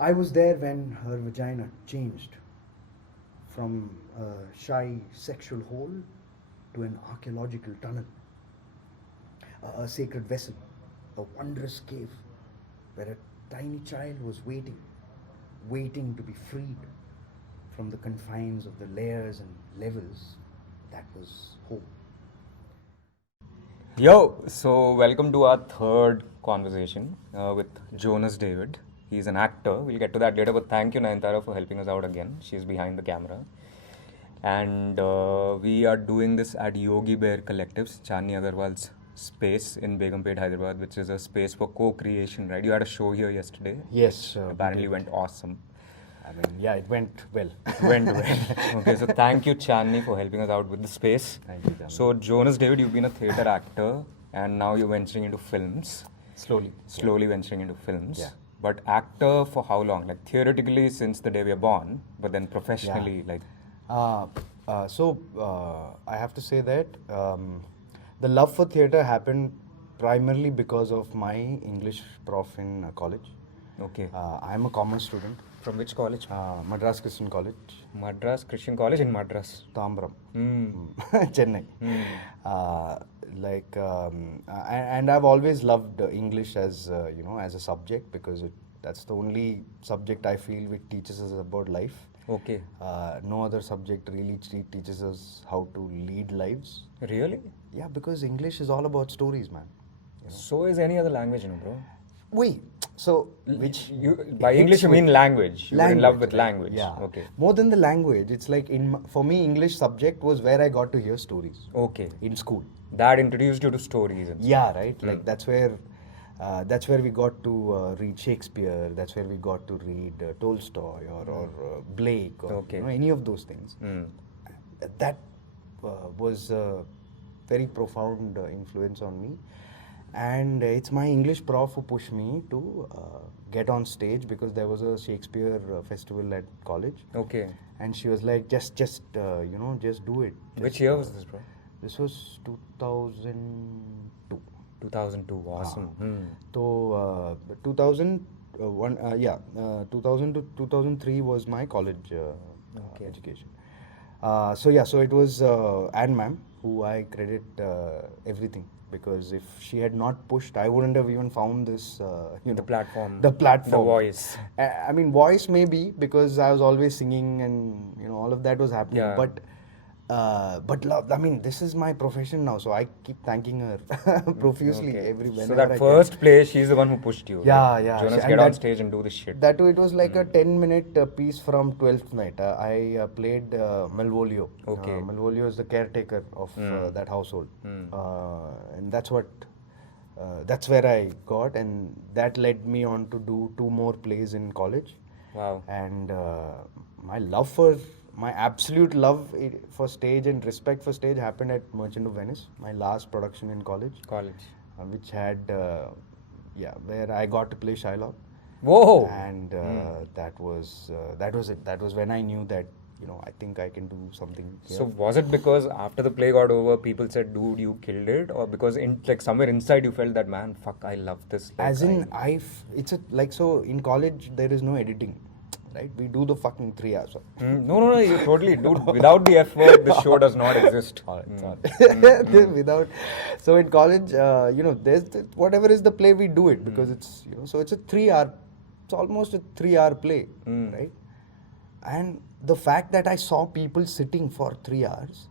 I was there when her vagina changed from a shy sexual hole to an archaeological tunnel, a sacred vessel, a wondrous cave where a tiny child was waiting to be freed from the confines of the layers and levels that was home. Yo, so welcome to our third conversation with Jonas David. He's an actor. We'll get to that later, but thank you, Nayanatara, for helping us out again. She's behind the camera. And we are doing this at Yogi Bear Collectives, Chani Agarwal's space in Begumpet, Hyderabad, which is a space for co-creation, right? You had a show here yesterday. Yes, Apparently went awesome. I mean, yeah, it went well. Went well. Okay, so thank you, Chani, for helping us out with the space. Thank you, Chani. So, Jonas David, you've been a theatre actor and now you're venturing into films. Slowly venturing into films. Yeah. But actor for how long? Like theoretically since the day we are born, but then professionally, like. I have to say that the love for theatre happened primarily because of my English prof in college. Okay. I'm a commerce student. From which college? Madras Christian College, Madras Christian College in Madras. Tambram, Hmm. Chennai. And I've always loved English as as a subject because that's the only subject I feel which teaches us about life. Okay. No other subject really teaches us how to lead lives. Really? Yeah, because English is all about stories, man. So is any other language, bro. Wait, so By English you mean language. You're in love with right? language. Yeah. Okay. More than the language, it's like for me, English subject was where I got to hear stories Okay. in school. That introduced you to stories and Yeah, right. Like that's where we got to read Shakespeare. That's where we got to read Tolstoy or Blake or Okay. any of those things. That was a very profound influence on me. And it's my English prof who pushed me to get on stage because there was a Shakespeare festival at college. Okay. And she was like, just do it. Which year was this, bro? This was 2002. 2002. Awesome. So 2000 to 2003 was my college education. So it was Anne ma'am who I credit everything. Because if she had not pushed, I wouldn't have even found this, The platform. The platform. The voice. I mean, voice maybe because I was always singing and all of that was happening. Yeah. But love. I mean, this is my profession now, so I keep thanking her profusely Okay. So that first play, she's the one who pushed you. Yeah, Like, yeah. Jonas, And get on that- stage and do this shit. That too, it was like a 10-minute piece from 12th night. I played Malvolio. Okay. Malvolio is the caretaker of that household. And that's where I got, and that led me on to do 2 more plays in college. Wow. And my absolute love for stage and respect for stage happened at Merchant of Venice, my last production in college. Which had, where I got to play Shylock. Whoa. And that was it. That was when I knew that, I think I can do something here. So was it because after the play got over, people said, dude, you killed it? Or because somewhere inside you felt that, man, fuck, I love this. As in, so in college, there is no editing. Right? We do the fucking 3 hours. No, you totally, dude. Without the effort, the show does not exist. Without, so in college, there's whatever is the play, we do it because it's so it's a 3 hour, it's almost a 3 hour play, right? And the fact that I saw people sitting for 3 hours,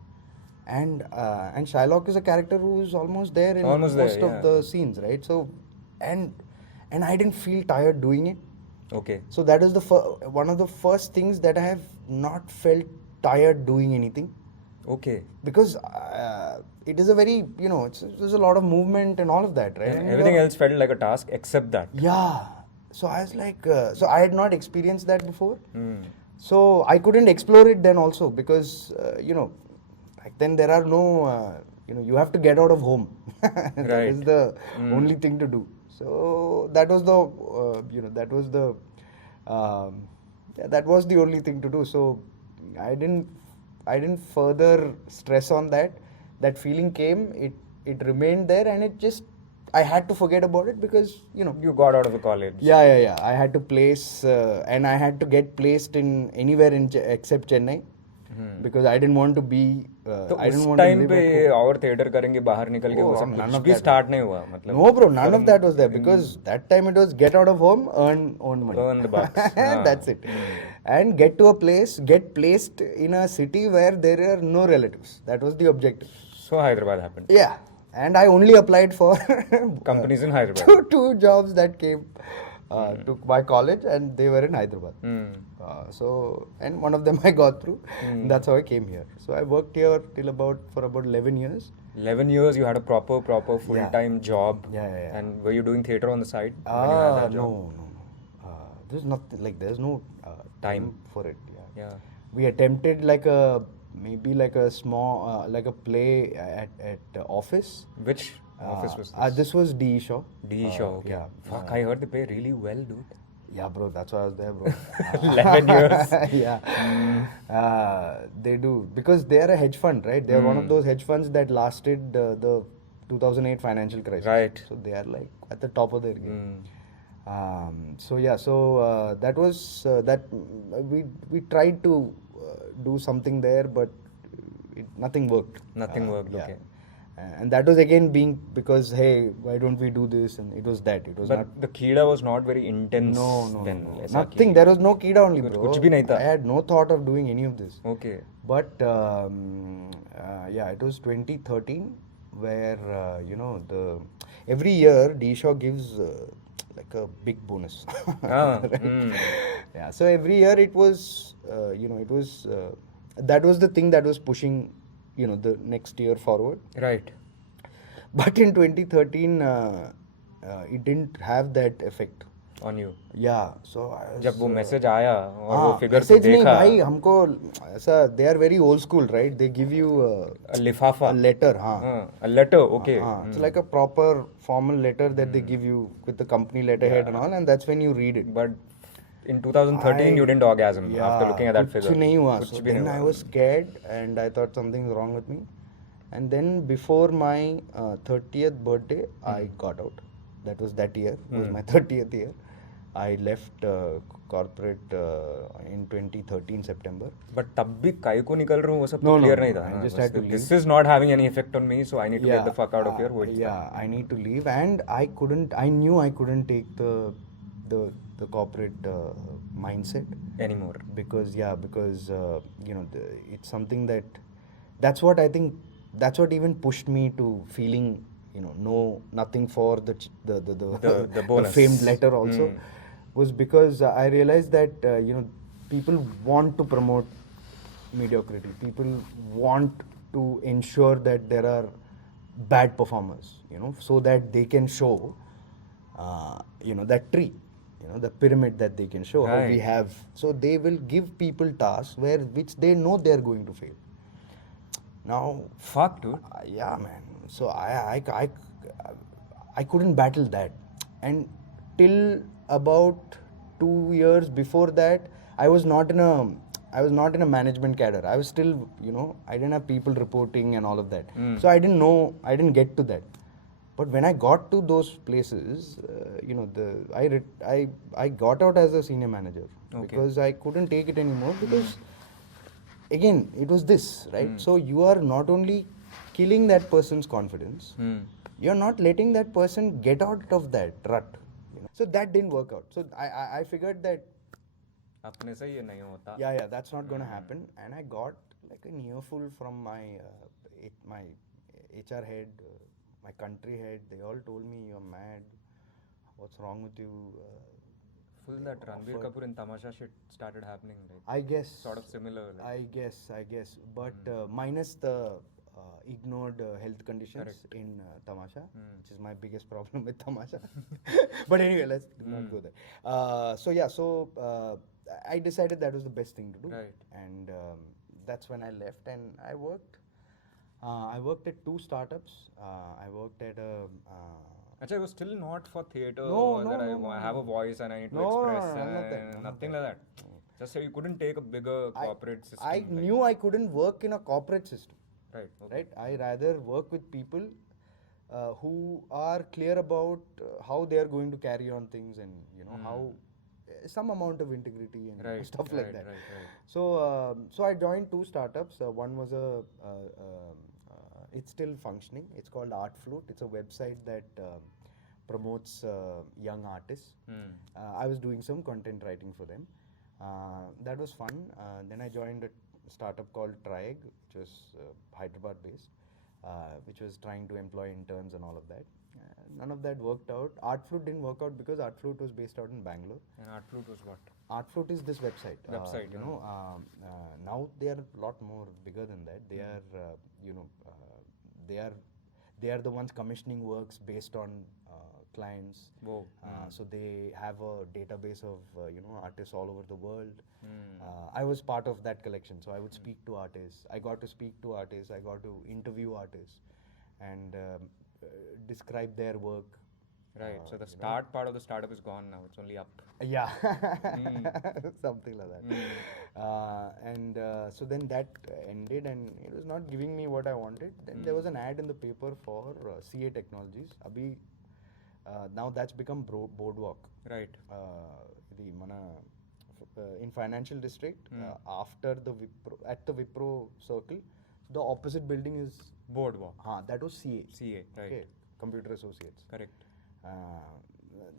and Shylock is a character who is almost there in most of the scenes, right? So, and I didn't feel tired doing it. Okay. So that is one of the first things that I have not felt tired doing anything. Okay. Because it is a very, there's a lot of movement and all of that, right? And everything else felt like a task except that. Yeah. So I was like, so I had not experienced that before. So I couldn't explore it then also because, back then there are no, you have to get out of home. That is the only thing to do. So that was that was the only thing to do. So I didn't further stress on that. That feeling came, it remained there, and it just I had to forget about it because, you know, You got out of the college. yeah. I had to place, and I had to get placed in anywhere in except Chennai because I didn't want to be. तो I didn't उस want to time live पे at home. और theatre करेंगे बाहर निकल के Oh, वो सब none कुछ of भी that स्टार्ट नहीं हुआ मतलब No, bro, none of that was there because that time it was get out of home, earn money. Earn the bucks. That's it. And get to a place, get placed in a city where there are no relatives. That was the objective. So Hyderabad happened. Yeah. And I only applied for Companies in Hyderabad. two jobs that came to my college and they were in Hyderabad. And one of them I got through. That's how I came here. So I worked here for about 11 years. 11 years you had a proper full-time job. Yeah. And were you doing theater on the side when you had that job? No. There's nothing like there's no time for it. Yeah. We attempted maybe like a small like a play at office. Which office was this? This was DE Shaw. DE Shaw, okay. Yeah. Fuck, I heard they pay really well, dude. Yeah, bro, that's why I was there, bro. 11 years. Yeah. They do. Because they are a hedge fund, right? They are one of those hedge funds that lasted the 2008 financial crisis. Right. So they are like at the top of their game. That was that we tried to do something there, but nothing worked. Nothing worked, okay. And that was again being because, hey, why don't we do this? And it was that. It was But not. the Kida was not very intense No. then. Nothing. There was no Kida only, bro. कुछ भी नहीं था. I had no thought of doing any of this. Okay. But it was 2013 where every year D Shaw gives like a big bonus. Right? Yeah. So every year it was that was the thing that was pushing the next year forward. Right. But in 2013 it didn't have that effect On you. Yeah. So जब वो message आया और वो figure message नहीं देखा भाई हमको ऐसा they are very old school, right? They give you a लिफाफा a letter. हाँ. a letter, okay. It's like a proper formal letter that they give you with the company letterhead and all, and that's when you read it. But in 2013 you didn't orgasm after looking at that कुछ figure. नहीं हुआ. कुछ So भी नहीं then I हुआ. was scared and I thought something's wrong with me. And then before my 30th birthday, I got out. That was that year. It was my 30th year. I left corporate in 2013 September. But तब भी काहे को निकल रहा हूँ वो सब No, तो clear no, नहीं no, था. I just had to leave. This is not having any effect on me, so I need to get the fuck out of here. वो I need to leave, and I knew I couldn't take the corporate mindset anymore. because it's something that's what I think, that's what even pushed me to feeling nothing for the bonus. famed letter also was because I realized that people want to promote mediocrity. People want to ensure that there are bad performers, so that they can show that tree, the pyramid that they can show how we have. So they will give people tasks which they know they are going to fail. Now, Fuck, dude. yeah, man. So I couldn't battle that, and till about 2 years before that, I was not in a management cadre. I was still, I didn't have people reporting and all of that. So I didn't get to that. But when I got to those places, I got out as a senior manager because I couldn't take it anymore because. Again, it was this, right? So you are not only killing that person's confidence, you're not letting that person get out of that rut. So that didn't work out. So I figured that अपने से ये नहीं होता. yeah, that's not going to happen. And I got like an earful from my HR head, my country head. They all told me, you're mad. What's wrong with you? Full that Ranbir Kapoor and Tamasha shit started happening, right? I guess. Sort of similar. Like. I guess. But minus the ignored health conditions in Tamasha, which is my biggest problem with Tamasha. But anyway, let's not go there. So I decided that was the best thing to do. Right. And that's when I left and I worked. I worked at 2 startups. I worked at a... Actually, it was still not for theatre I have a voice and I need to express. Nothing like that. Just so you couldn't take a bigger corporate system. I knew I couldn't work in a corporate system. Right. Okay. Right? I rather work with people who are clear about how they are going to carry on things, and how some amount of integrity and Right, stuff like that. right. So I joined two startups. One was it's still functioning. It's called Art Flute. It's a website that promotes young artists. I was doing some content writing for them. That was fun. Then I joined a startup called Trieg, which was Hyderabad based, which was trying to employ interns and all of that. None of that worked out. Art Flute didn't work out because Art Flute was based out in Bangalore. And Art Flute was what? Art Flute is this website. Website, Now they are a lot more bigger than that. They are, they are they are the ones commissioning works based on clients. Whoa. So they have a database of artists all over the world. I was part of that collection, so I would speak to artists. I got to speak to artists. I got to interview artists and describe their work. Right. So the start part of the startup is gone now. It's only up. Yeah, something like that. So then that ended, and it was not giving me what I wanted. Then there was an ad in the paper for CA Technologies. Now that's become Boardwalk. Right. In Financial District, after the at the Wipro Circle, the opposite building is Boardwalk. That was CA. CA, right. Okay, Computer Associates. Correct.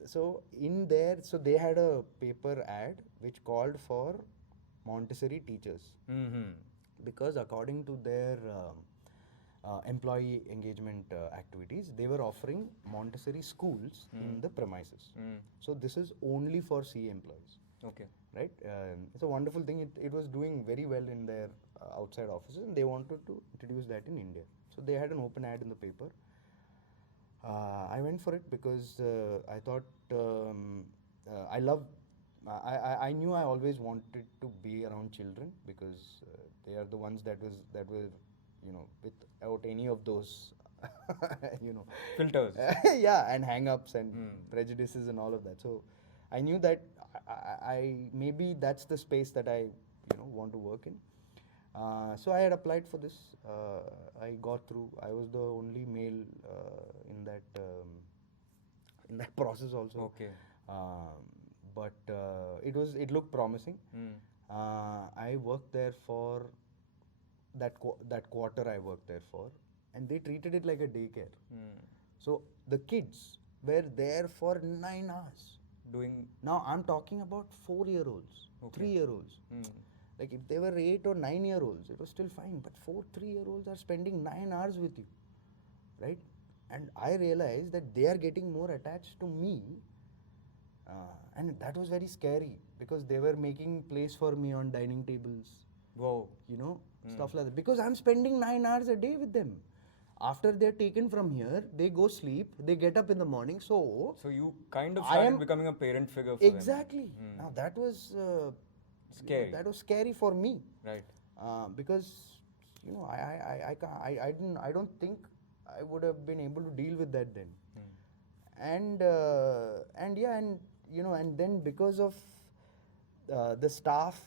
So in there, so they had a paper ad which called for Montessori teachers, because according to their employee engagement activities, they were offering Montessori schools in the premises. So this is only for CA employees. Okay. Right? It's a wonderful thing. It was doing very well in their outside offices, and they wanted to introduce that in India. So they had an open ad in the paper. I went for it because I thought I knew I always wanted to be around children, because they are the ones that were without any of those filters. Yeah, and hang-ups and prejudices and all of that. So I knew that I maybe that's the space that I want to work in. So I had applied for this. I got through. I was the only male in that process also. Okay. But it looked promising. I worked there for that quarter. I worked there for, and they treated it like a daycare. So the kids were there for 9 hours. Now I'm talking about 4-year-olds, 3-year-olds. Like if they were 8 or 9-year-olds, it was still fine. But 3-year-olds are spending 9 hours with you, right? And I realized that they are getting more attached to me, and that was very scary, because they were making place for me on dining tables. Whoa. Stuff like that. Because I'm spending 9 hours a day with them. After they're taken from here, they go sleep, they get up in the morning. So you kind of started becoming a parent figure for exactly. them. Now that was scary. That was scary for me. Right. Because I don't think I would have been able to deal with that then. And then because of the staff,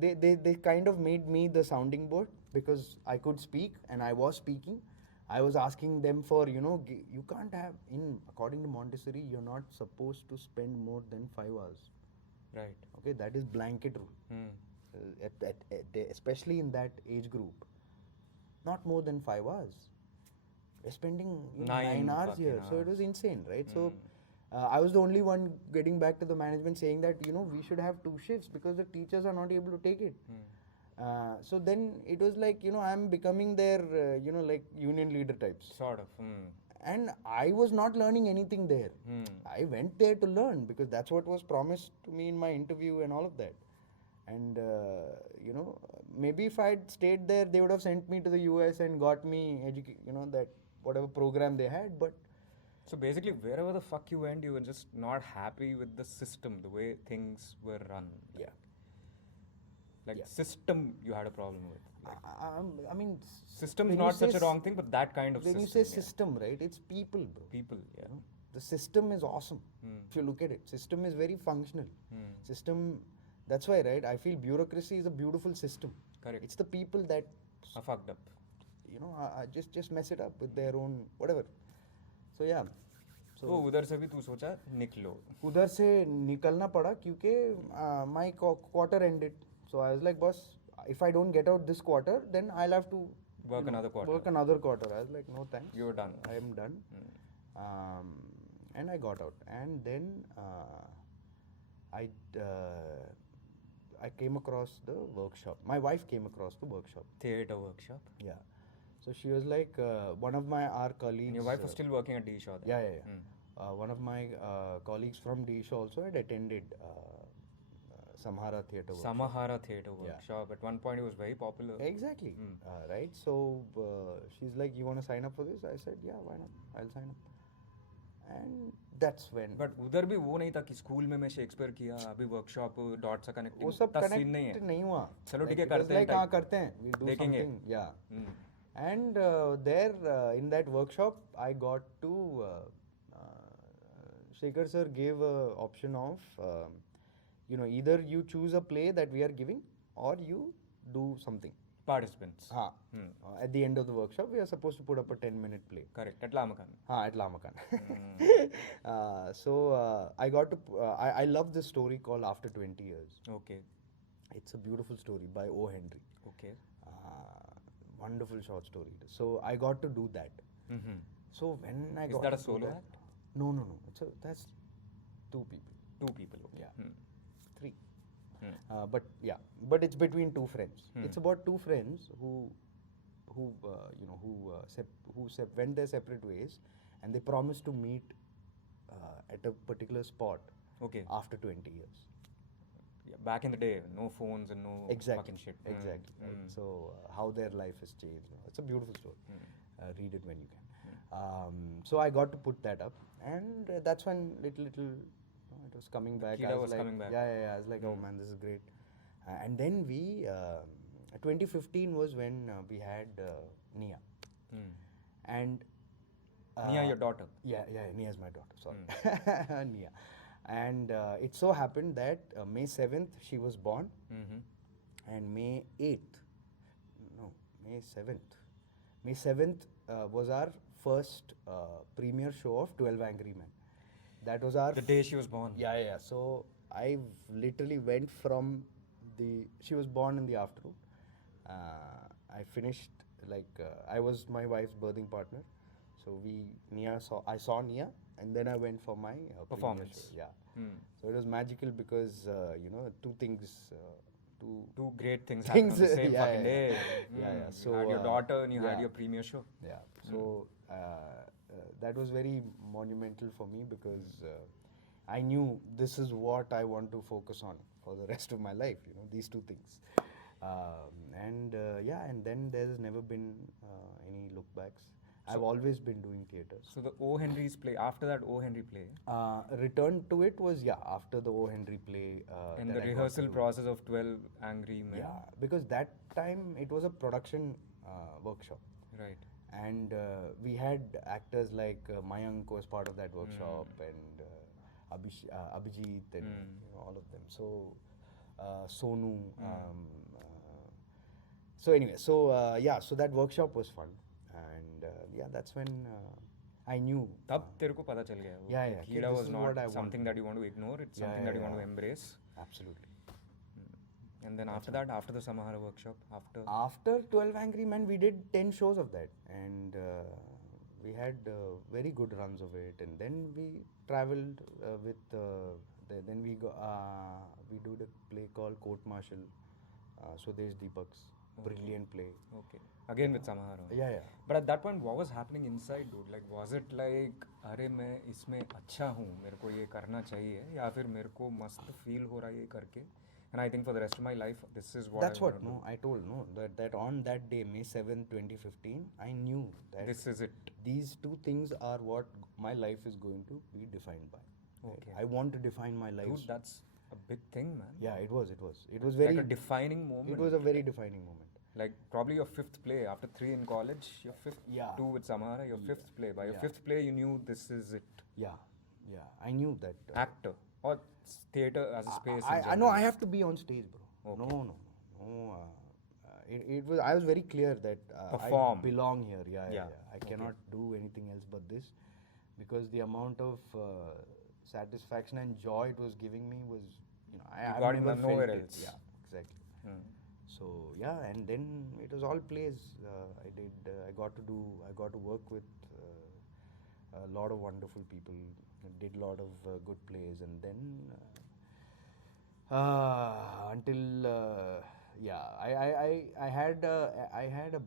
they kind of made me the sounding board, because I could speak and I was speaking. I was asking them for, you can't have, according to Montessori, you're not supposed to spend more than 5 hours. Right. Okay, that is blanket rule. Especially in that age group. Not more than 5 hours. We're spending 9 hours here. So it was insane, right? So I was the only one getting back to the management saying that, we should have 2 shifts because the teachers are not able to take it. So then it was like, I'm becoming their, like union leader types. Sort of. And I was not learning anything there. I went there to learn, because that's what was promised to me in my interview and all of that. And, maybe if I'd stayed there, they would have sent me to the US and got me, that whatever program they had. But so basically, wherever the fuck you went, you were just not happy with the system, the way things were run. System you had a problem with. I mean, system is not such a wrong thing, but that kind of when system. When you say system, right, it's people, bro. People, yeah. The system is awesome. If you look at it, system is very functional. System, that's why, right, I feel bureaucracy is a beautiful system. Correct. It's the people that are fucked up. you know, just mess it up with their own whatever. So yeah. तो उधर से भी तू सोचा निकलो. उधर से निकलना पड़ा क्योंकि my quarter ended. So I was like, boss, if I don't get out this quarter, then I'll have to Work another quarter. Work another quarter. I was like, no thanks. You're done. I am done. And I got out. And then I came across the workshop. My wife came across the workshop. Theatre workshop. Yeah. So she was like, one of our colleagues. And your wife was still working at D Shaw then? Yeah. One of my colleagues from D Shaw also had attended Samhara Theatre Workshop. Samahara Theatre Workshop. At one point it was very popular. Exactly. Right. So she's like, you want to sign up for this? I said, yeah, why not? I'll sign up. And that's when. But उधर भी वो नहीं था कि school में मैं Shakespeare किया अभी वर्कशॉप डॉट सा कनेक्टिंग वो सब कनेक्ट नहीं हुआ. चलो ठीक है करते हैं. हाँ करते हैं. We do something. Yeah. And there in that workshop I got to Shekhar sir gave a option of either you choose a play that we are giving or you do something. Participants. At the end of the workshop we are supposed to put up a 10-minute play. Correct. At Lamakan. At Lamakan. So I got to I love this story called After 20 Years. Okay. It's a beautiful story by O. Henry. Okay. Wonderful short story. So I got to do that. So when I got Is that a to solo do that, act? No. That's two people. Two people. Okay. Yeah. Three. But it's between two friends. It's about two friends who went their separate ways, and they promised to meet at a particular spot. Okay. After 20 years. Yeah, back in the day, no phones and no fucking shit. Exactly. Right. So how their life has changed. It's a beautiful story. Read it when you can. So I got to put that up, and that's when little it was coming back. Kida was coming back. Yeah. I was like, oh man, this is great. And then 2015 was when we had Nia. And Nia, your daughter. Yeah, Nia's my daughter. Sorry, Nia. And it so happened that May 7th she was born, and May 7th was our first premiere show of 12 Angry Men. That was the day she was born. Yeah. So I literally went from she was born in the afternoon. I finished I was my wife's birthing partner. So I saw Nia, and then I went for my performance. Yeah. So it was magical because two things. Two great things happened on the same fucking day. Yeah. So you had your daughter and you had your premiere show. Yeah. So that was very monumental for me because I knew this is what I want to focus on for the rest of my life. These two things. And then there's never been any look backs. I've always been doing theatres. So the O. Henry's play, after that O. Henry play? Return to it was, after the O. Henry play. And the rehearsal process of 12 Angry Men. Yeah, because that time it was a production workshop. Right. And we had actors like Mayank was part of that workshop, and Abhijit and all of them. So Sonu. So anyway, so that workshop was fun. And that's when I knew. तब तेरे को पता चल गया. Yeah. Kida was not something that you want to ignore. It's something that you want to embrace. Absolutely. And then after that, after the Samahara workshop, after 12 Angry Men, we did 10 shows of that, and we had very good runs of it. And then we traveled then we did a play called Court Martial. So there's Deepak's brilliant play. Okay. Again with Samahara. Yeah. But at that point, what was happening inside, dude? Like, was it like, अरे मैं इसमें अच्छा हूँ, मेरे को ये करना चाहिए, या फिर मेरे को मस्त feel हो रहा है ये करके? And I think for the rest of my life, this is what That's what, no, I told, that on that day, May 7, 2015, I knew that this is it. These two things are what my life is going to be defined by. Okay. I want to define my life. Dude, that's a big thing, man. Yeah, it was very... Like a defining moment. It was a very defining moment. Like probably your fifth play, after 3 in college, your fifth, 2 with Samahara, your fifth play. By your fifth play, you knew this is it. Yeah, I knew that. Actor or theatre as a space. I know I have to be on stage, bro. Okay. No. it was. I was very clear that Perform. I belong here. Yeah. Yeah. I cannot do anything else but this, because the amount of satisfaction and joy it was giving me was, I've got never nowhere felt else. it. Yeah, exactly. Hmm. So yeah, and then it was all plays. I did. I got to work with a lot of wonderful people. I did a lot of good plays, and then until yeah, I had a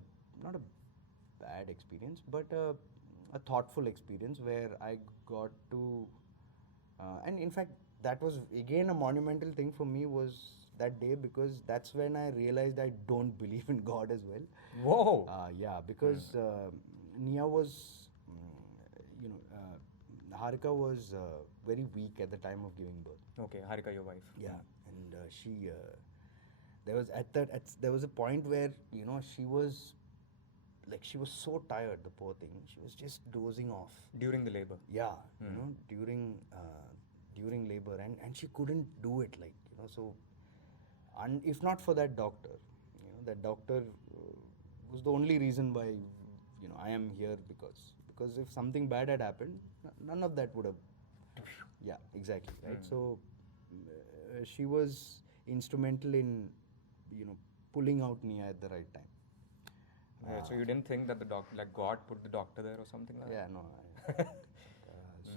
not a bad experience, but a thoughtful experience where I got to, and in fact that was again a monumental thing for me, was that day, because that's when I realized I don't believe in God as well. Whoa. Yeah, because Nia was, Harika was very weak at the time of giving birth. Okay, Harika, your wife. Yeah, and she there was there was a point where she was so tired, the poor thing. She was just dozing off. During the labor. Yeah, during labor, and she couldn't do it, so. And if not for that doctor, that doctor was the only reason why I am here, because if something bad had happened, none of that would have. Yeah, exactly, right. So she was instrumental in pulling out Nia at the right time. Right, so you didn't think that God put the doctor there or something like Yeah, that? no.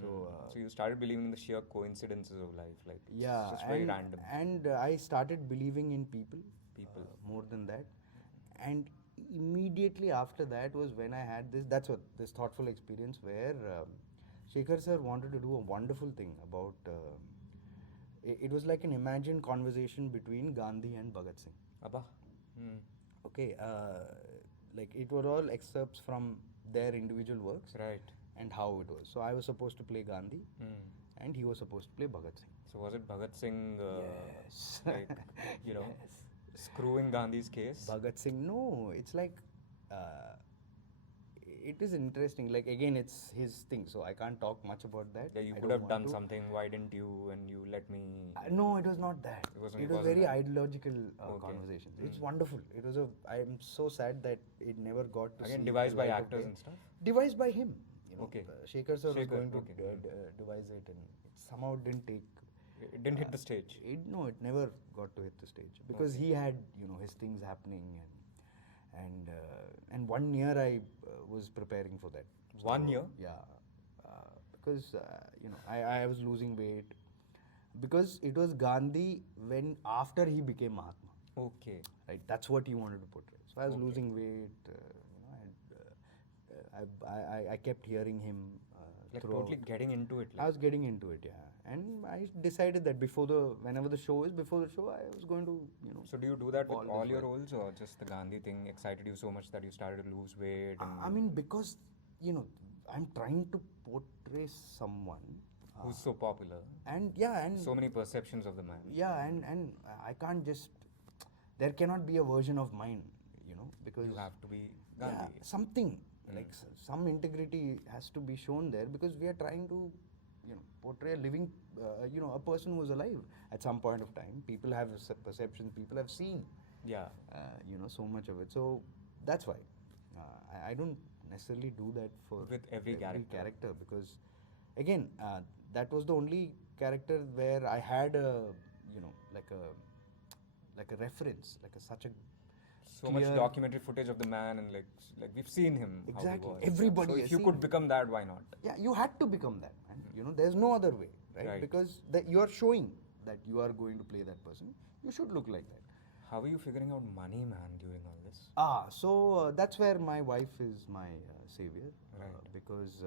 So you started believing in the sheer coincidences of life, it's Yeah, just very random. and I started believing in people. People. More than that, and immediately after that was when I had this thoughtful experience where Shekhar sir wanted to do a wonderful thing about. It was like an imagined conversation between Gandhi and Bhagat Singh. Abba. Hmm. Okay, like it were all excerpts from their individual works, Right. and how it was. So I was supposed to play Gandhi, Hmm. and he was supposed to play Bhagat Singh. So was it Bhagat Singh, Yes. Yes. screwing Gandhi's case? Bhagat Singh, no, it's like, uh, it is interesting. Like, again, it's his thing, so I can't talk much about that. Yeah, you I could don't have want done to. something. Why didn't you? And you let me. No, it was not that. It wasn't very that. ideological Okay. conversations. It's wonderful. It was I am so sad that it never got to Again, see devised the by light of actors day. and stuff? Devised by him. Okay. Shekhar sir was Shekhar, going to okay. devise it, and it somehow didn't take. It didn't hit the stage. No, it never got to hit the stage, because he had his things happening, and 1 year I was preparing for that. 1 year? Yeah, because I was losing weight, because it was Gandhi when after he became Mahatma. Okay. Right, that's what he wanted to portray. So I was losing weight. I kept hearing him. Throughout. Totally getting into it. I was getting into it, yeah, and I decided that whenever the show is, before the show, I was going to, So do you do that with all all this your work. roles, or just the Gandhi thing excited you so much that you started to lose weight? And I mean, because I'm trying to portray someone who's so popular? and So many perceptions of the man. yeah, and I can't just. There cannot be a version of mine, because You have to be yeah, Gandhi. something like some integrity has to be shown there, because we are trying to portray a living a person who is alive at some point of time. People have perceptions, people have seen Yeah. so much of it, so that's why I don't necessarily do that for With every character. because again that was the only character where I had a like a reference, such a So much clear- documentary footage of the man, and we've seen him. how he Exactly. was. Everybody So has if you seen could him. become that, why not? Yeah, you had to become that, man. There's no other way, right? Because you are showing that you are going to play that person. You should look like that. How are you figuring out money, man, during all this? So that's where my wife is my savior. Right. Because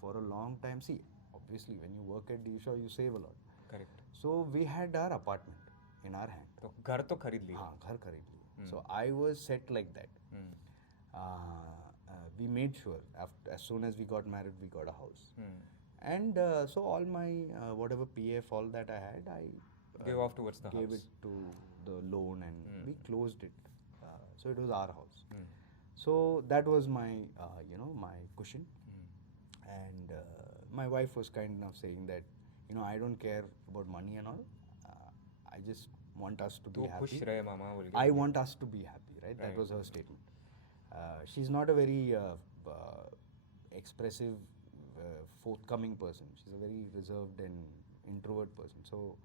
for a long time, see, obviously, when you work at D Shaw, you save a lot. Correct. So we had our apartment in our hand. तो घर तो खरीद लिया. हाँ, घर खरीद लिया. So I was set like that. We made sure as soon as we got married, we got a house. And so all my whatever PF, all that I had, I Gave off towards the gave house. it to the loan, and we closed it. So it was our house. So that was my my cushion. And my wife was kind enough saying that I don't care about money and all. I just want us to be तू happy. खुश रहे मामा बोल के I want us to be happy, right? That was her statement. She's not a very expressive, forthcoming person. She's a very reserved and introvert person. So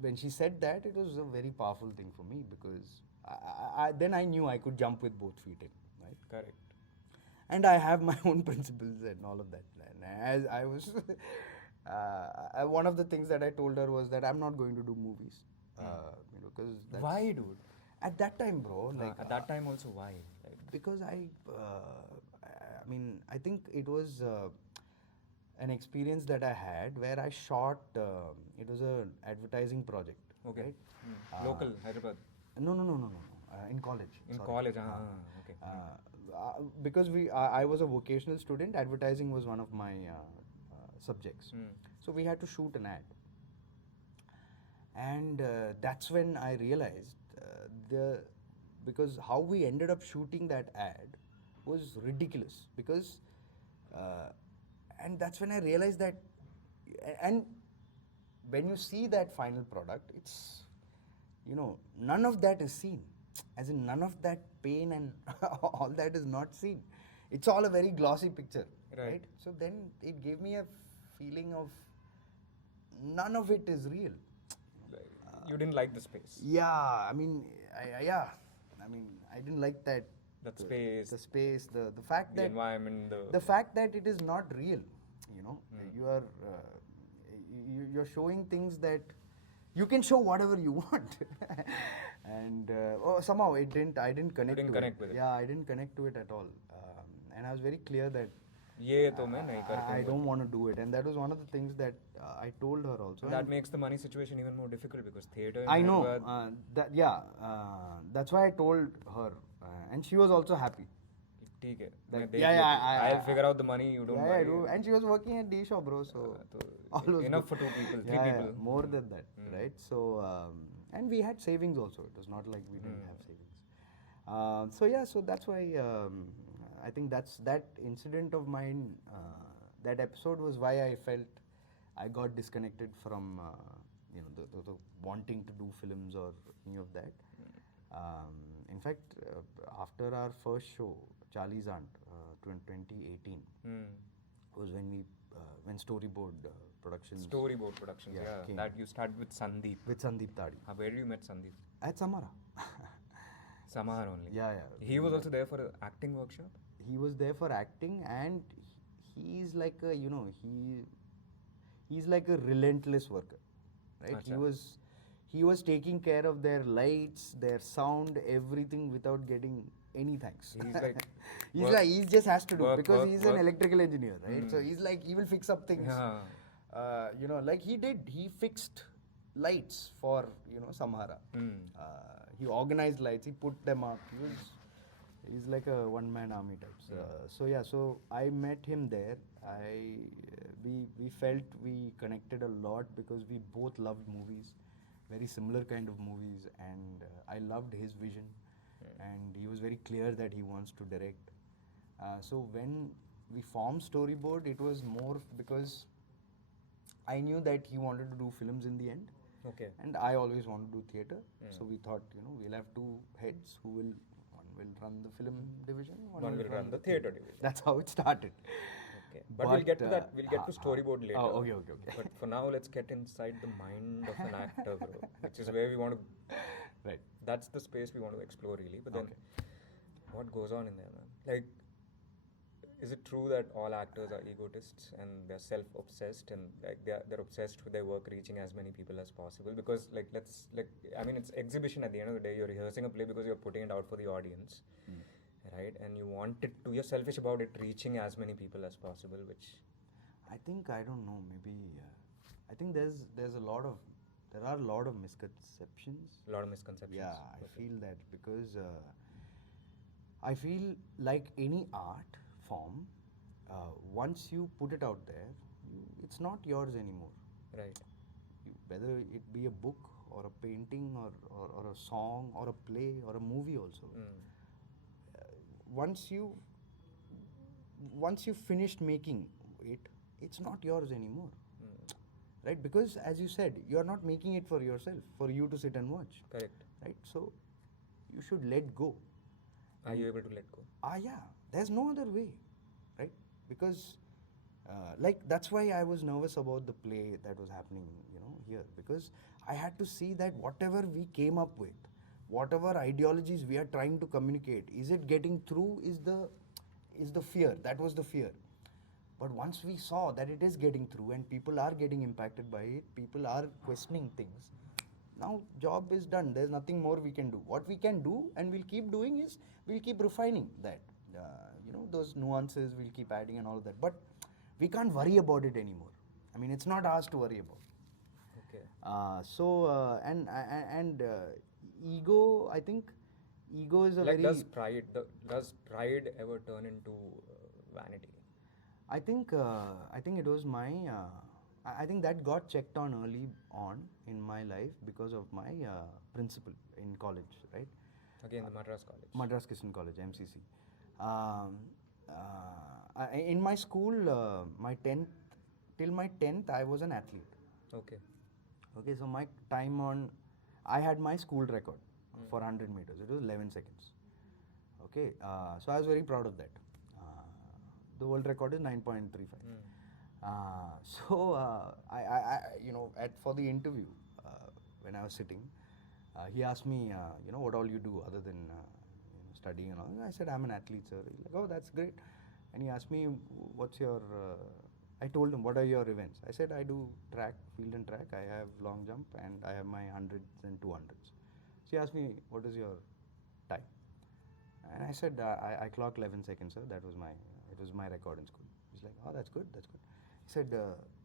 when she said that, it was a very powerful thing for me because then I knew I could jump with both feet in, right? Correct. And I have my own principles and all of that. And as I was, one of the things that I told her was that I'm not going to do movies. Because Why, dude? at that time, bro, like At that time also, why? Like, because I mean, I think it was an experience that I had where I shot. It was an advertising project. okay. Right? Local, Hyderabad. No. In college. In sorry. college, okay. Because I was a vocational student, advertising was one of my subjects. So we had to shoot an ad. And that's when I realized because how we ended up shooting that ad was ridiculous. Because, and that's when I realized that, and when you see that final product, it's, none of that is seen. As in, none of that pain and all that is not seen. It's all a very glossy picture, right? So then it gave me a feeling of none of it is real. You didn't like the space. Yeah, I mean, I didn't like that. That space. The space, the fact The that environment, the fact that it is not real. You are you're showing things that you can show whatever you want, and somehow I didn't connect. You didn't connect with it. Yeah, I didn't connect to it at all, and I was very clear that ये तो मैं नहीं कर I don't want to do it, and that was one of the things that I told her also. That makes the money situation even more difficult because theatre. I know that's why I told her, and she was also happy. ठीक है. I'll figure out the money. You don't. Yeah, I do. And she was working at D Shop, bro. So enough for 2 people, 3 people. More than that, right? So and we had savings also. It was not like we didn't have savings. So that's why I think that incident of mine, that episode was why I felt I got disconnected from the wanting to do films or any of that. In fact, after our first show, Charlie's Aunt, 2018, was when Storyboard Productions. Storyboard Productions, yeah. That you started with Sandeep. With Sandeep Tadi. Where did you met Sandeep? At Samara. Samar only. Yeah. He was also there for an acting workshop? He was there for acting, and he's like a, he's like a relentless worker, right? Achha. He was taking care of their lights, their sound, everything without getting any thanks. He's like he just has to do because he's an work. electrical engineer, right? So he's like, he will fix up things. Yeah. Like he fixed lights for Samhara. He organized lights, he put them up. He's like a one-man army type. So I met him there. We felt we connected a lot because we both loved movies, very similar kind of movies, and I loved his vision, and he was very clear that he wants to direct. So when we formed Storyboard, it was more because I knew that he wanted to do films in the end. Okay. And I always wanted to do theatre. So we thought, we'll have 2 heads one will run the film division, one will run the theatre division. That's how it started. Okay. But we'll get to that. We'll get to Storyboard later. Oh, okay. But for now, let's get inside the mind of an actor, bro. Which is where we want to... Right. That's the space we want to explore, really. But then, what goes on in there, man? Like, is it true that all actors are egotists and they're self-obsessed and like they're obsessed with their work reaching as many people as possible? Because it's exhibition at the end of the day. You're rehearsing a play because you're putting it out for the audience, right? And you want it to. You're selfish about it reaching as many people as possible. Which I think I don't know. Maybe I think there are a lot of misconceptions. A lot of misconceptions. Yeah, I feel that because I feel like any art form, once you put it out there, it's not yours anymore. Right. Whether it be a book or a painting or a song or a play or a movie also. Once you finished making it, it's not yours anymore. right? Because as you said, you are not making it for yourself, for you to sit and watch, Correct. right? So you should let go. Are you able to let go? Yeah, there's no other way, right? Because like that's why I was nervous about the play that was happening, here, because I had to see that whatever we came up with, whatever ideologies we are trying to communicate, is it getting through? Is the fear? That was the fear. But once we saw that it is getting through and people are getting impacted by it, people are questioning things. Now job is done. There's nothing more we can do. What we can do and we'll keep doing is we'll keep refining that. Those nuances we'll keep adding and all of that. But we can't worry about it anymore. I mean, it's not ours to worry about. Okay. Ego, I think, ego is a Like, very. does pride ever turn into vanity? I think it was my. I think that got checked on early on in my life because of my principal in college, right? Again, the Madras College. Madras Christian College, MCC. In my school, till my 10th, I was an athlete. Okay. Okay, so my time I had my school record for 100 meters. It was 11 seconds. Okay, so I was very proud of that. The world record is 9.35. For the interview, when I was sitting, he asked me, what all you do other than studying and all. And I said, I'm an athlete, sir. He's like, oh, that's great. And he asked me, what's your... I told him, what are your events? I said, I do track, field and track. I have long jump and I have my 100s and 200s. So he asked me, what is your time? And I said, I clocked 11 seconds, sir. It was my record in school. He's like, oh, that's good. He said,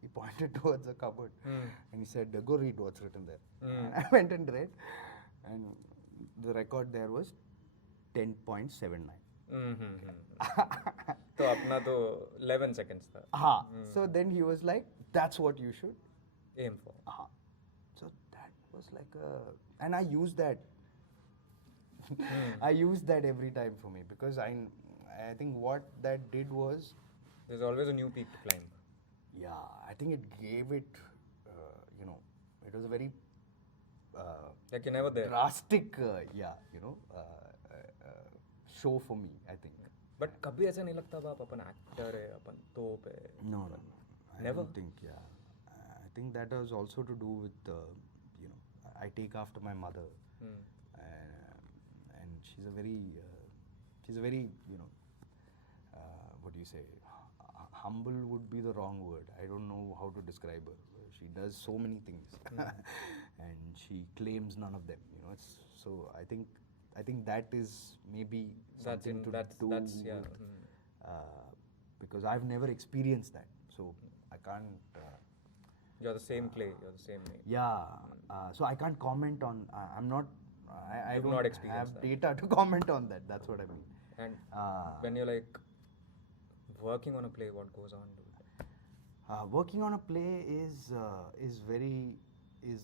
he pointed towards the cupboard and he said, go read what's written there. And I went and read, and the record there was 10.79. तो अपना तो 11 seconds था. So then he was like, that's what you should aim for. So that was like and I used that. I used that every time for me, because I think what that did was, there's always a new peak to climb. Yeah, I think it gave it, it was a very like you're never there. Drastic, show for me, I think. But कभी ऐसा नहीं लगता आप अपन actor है, अपन तोप है? No. Never? I don't think, I think that has also to do with, I take after my mother. And she's a very, what do you say, humble would be the wrong word. I don't know how to describe her. She does so many things and she claims none of them. So I think that is maybe something to do with, because I've never experienced that. So I can't... you're the same clay, you're the same name. Yeah, so I can't comment on... I'm not... I don't not experienced have that. data to comment on that. That's what I mean. And when you're like working on a play, what goes on to it? Working on a play is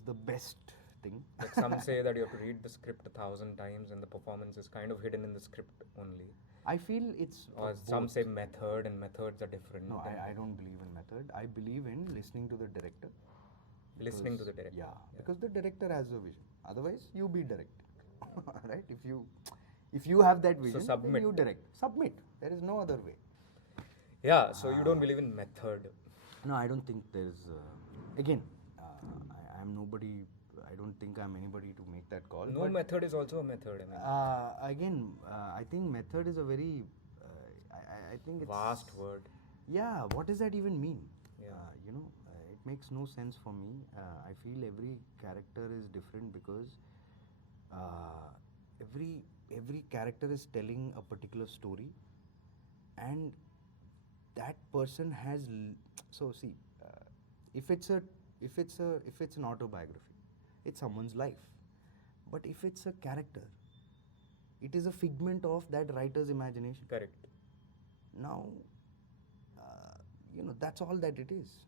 the best thing. Like some say that you have to read the script 1,000 times and the performance is kind of hidden in the script only. I feel it's... Or some say method, and methods are different. No, I don't believe in method. I believe in listening to the director. Listening to the director. Yeah, because the director has a vision. Otherwise, you be directing. Right? If you have that vision, then you direct. Submit. There is no other way. Yeah, so you don't believe in method. No, I don't think there's... again, I'm nobody... I don't think I'm anybody to make that call. No, method is also a method. I mean, I think method is a very... I think it's... vast word. Yeah, what does that even mean? Yeah. It makes no sense for me. I feel every character is different because every character is telling a particular story, and that person has... So see, if it's an autobiography, it's someone's life. But if it's a character, it is a figment of that writer's imagination. Correct. Now, that's all that it is.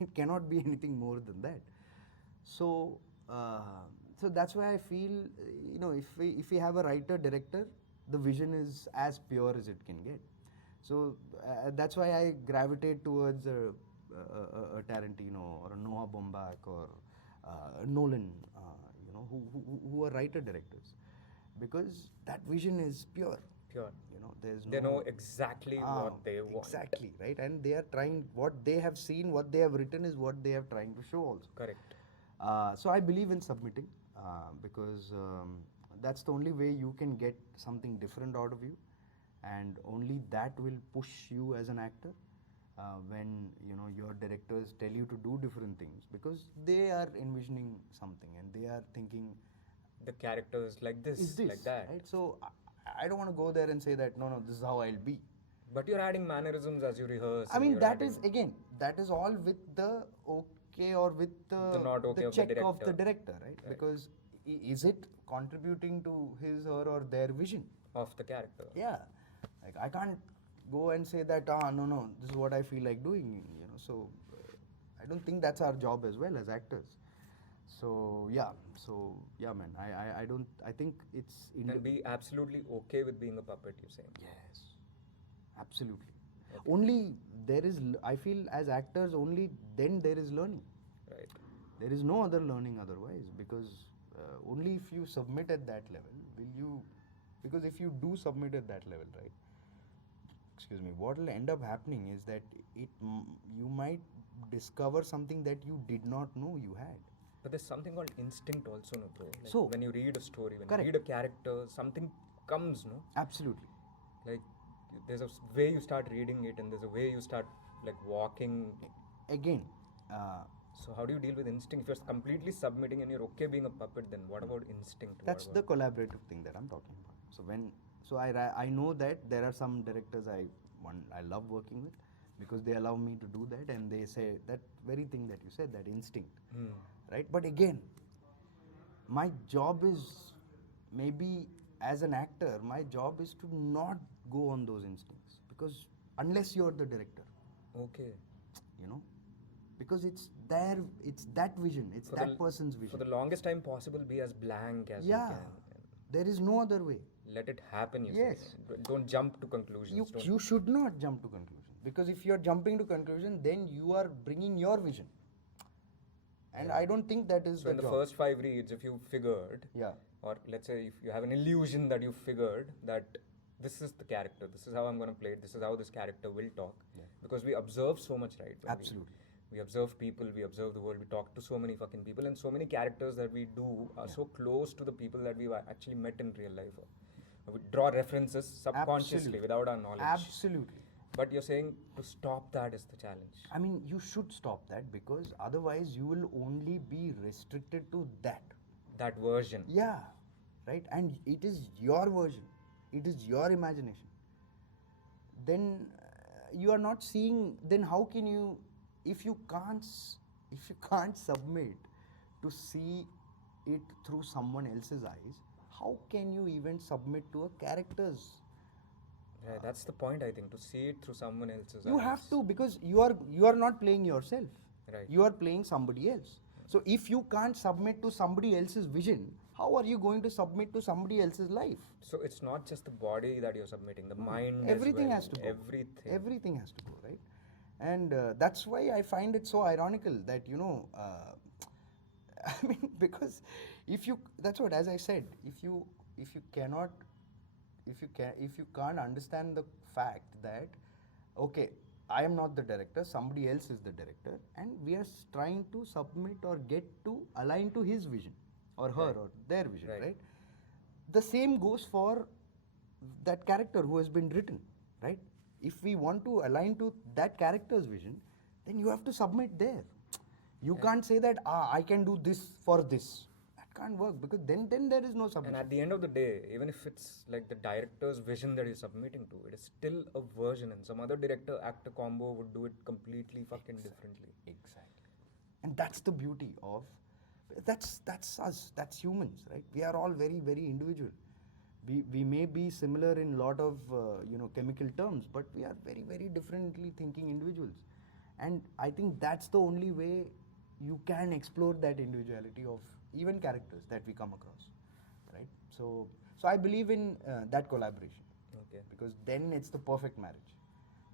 It cannot be anything more than that. So that's why I feel, if we have a writer-director, the vision is as pure as it can get. So that's why I gravitate towards a Tarantino or a Noah Baumbach or Nolan, who are writer directors, because that vision is pure. Pure. There's no. They know exactly what they want. Exactly, right? And they are trying, what they have seen, what they have written is what they are trying to show also. Correct. So I believe in submitting because that's the only way you can get something different out of you, and only that will push you as an actor when your directors tell you to do different things, because they are envisioning something and they are thinking The characters like this, is this like that. right? So I don't want to go there and say that no, this is how I'll be. But you're adding mannerisms as you rehearse. I mean, that is all with the okay or with The not okay the of the check of the director. director, right? Because is it contributing to his or their vision? Of the character. Yeah, like I can't go and say that no, this is what I feel like doing. So I don't think that's our job as well as actors. So yeah, man. I think it's And be absolutely okay with being a puppet, you're saying. Yes, absolutely. Only there is, I feel, as actors, only then there is learning. Right. There is no other learning otherwise, because only if you submit at that level will you, because if you do submit at that level, right? Excuse me. What will end up happening is that you might discover something that you did not know you had. But there's something called instinct also, no, bro. Like So, when you read a story, when correct. you read a character, something comes, no? Absolutely. Like there's a way you start reading it, and there's a way you start like walking. Again. So how do you deal with instinct? If you're completely submitting and you're okay being a puppet, then what about instinct? That's the collaborative thing that I'm talking about. So I know that there are some directors I love working with, because they allow me to do that, and they say that very thing that you said, that instinct, right? But again, my job is, maybe as an actor, my job is to not go on those instincts, because unless you're the director, Okay. because it's that vision, it's that person's vision. For the longest time possible, be as blank as you can. There is no other way. Let it happen, you Yes. say. Don't jump to conclusions. You should not jump to conclusion, because if you're jumping to conclusion, then you are bringing your vision, and I don't think that is So in the job. first 5 reads, if you figured, or let's say if you have an illusion that you figured that this is the character, this is how I'm going to play it, this is how this character will talk, because we observe so much, right? Absolutely. We observe people, we observe the world, we talk to so many fucking people, and so many characters that we do are so close to the people that we've actually met in real life. We draw references subconsciously without our knowledge. Absolutely. But you're saying to stop that is the challenge. I mean, you should stop that, because otherwise you will only be restricted to that. That version. Yeah, right? And it is your version. It is your imagination. Then you are not seeing, then how can you, if you can't submit to see it through someone else's eyes, how can you even submit to a character's? Yeah, that's the point, I think, to see it through someone else's eyes. You have to, because you are not playing yourself. Right. You are playing somebody else. So if you can't submit to somebody else's vision, how are you going to submit to somebody else's life? So it's not just the body that you're submitting, the mind Everything as has well. to go. Everything has to go, right? And that's why I find it so ironical that, I mean, because that's what, as I said, if you can't understand the fact that, okay, I am not the director, somebody else is the director, and we are trying to submit or get to align to his vision or her or their vision, right? The same goes for that character who has been written, right? If we want to align to that character's vision, then you have to submit there. You can't say that, I can do this for this. That can't work, because then there is no submission. And at the end of the day, even if it's like the director's vision that you're submitting to, it is still a version, and some other director-actor combo would do it completely fucking differently. Exactly. And that's the beauty of, that's us, that's humans, right? We are all very, very individual. We may be similar in a lot of chemical terms, but we are very, very differently thinking individuals. And I think that's the only way you can explore that individuality of even characters that we come across, right? So I believe in that collaboration. Okay. Because then it's the perfect marriage.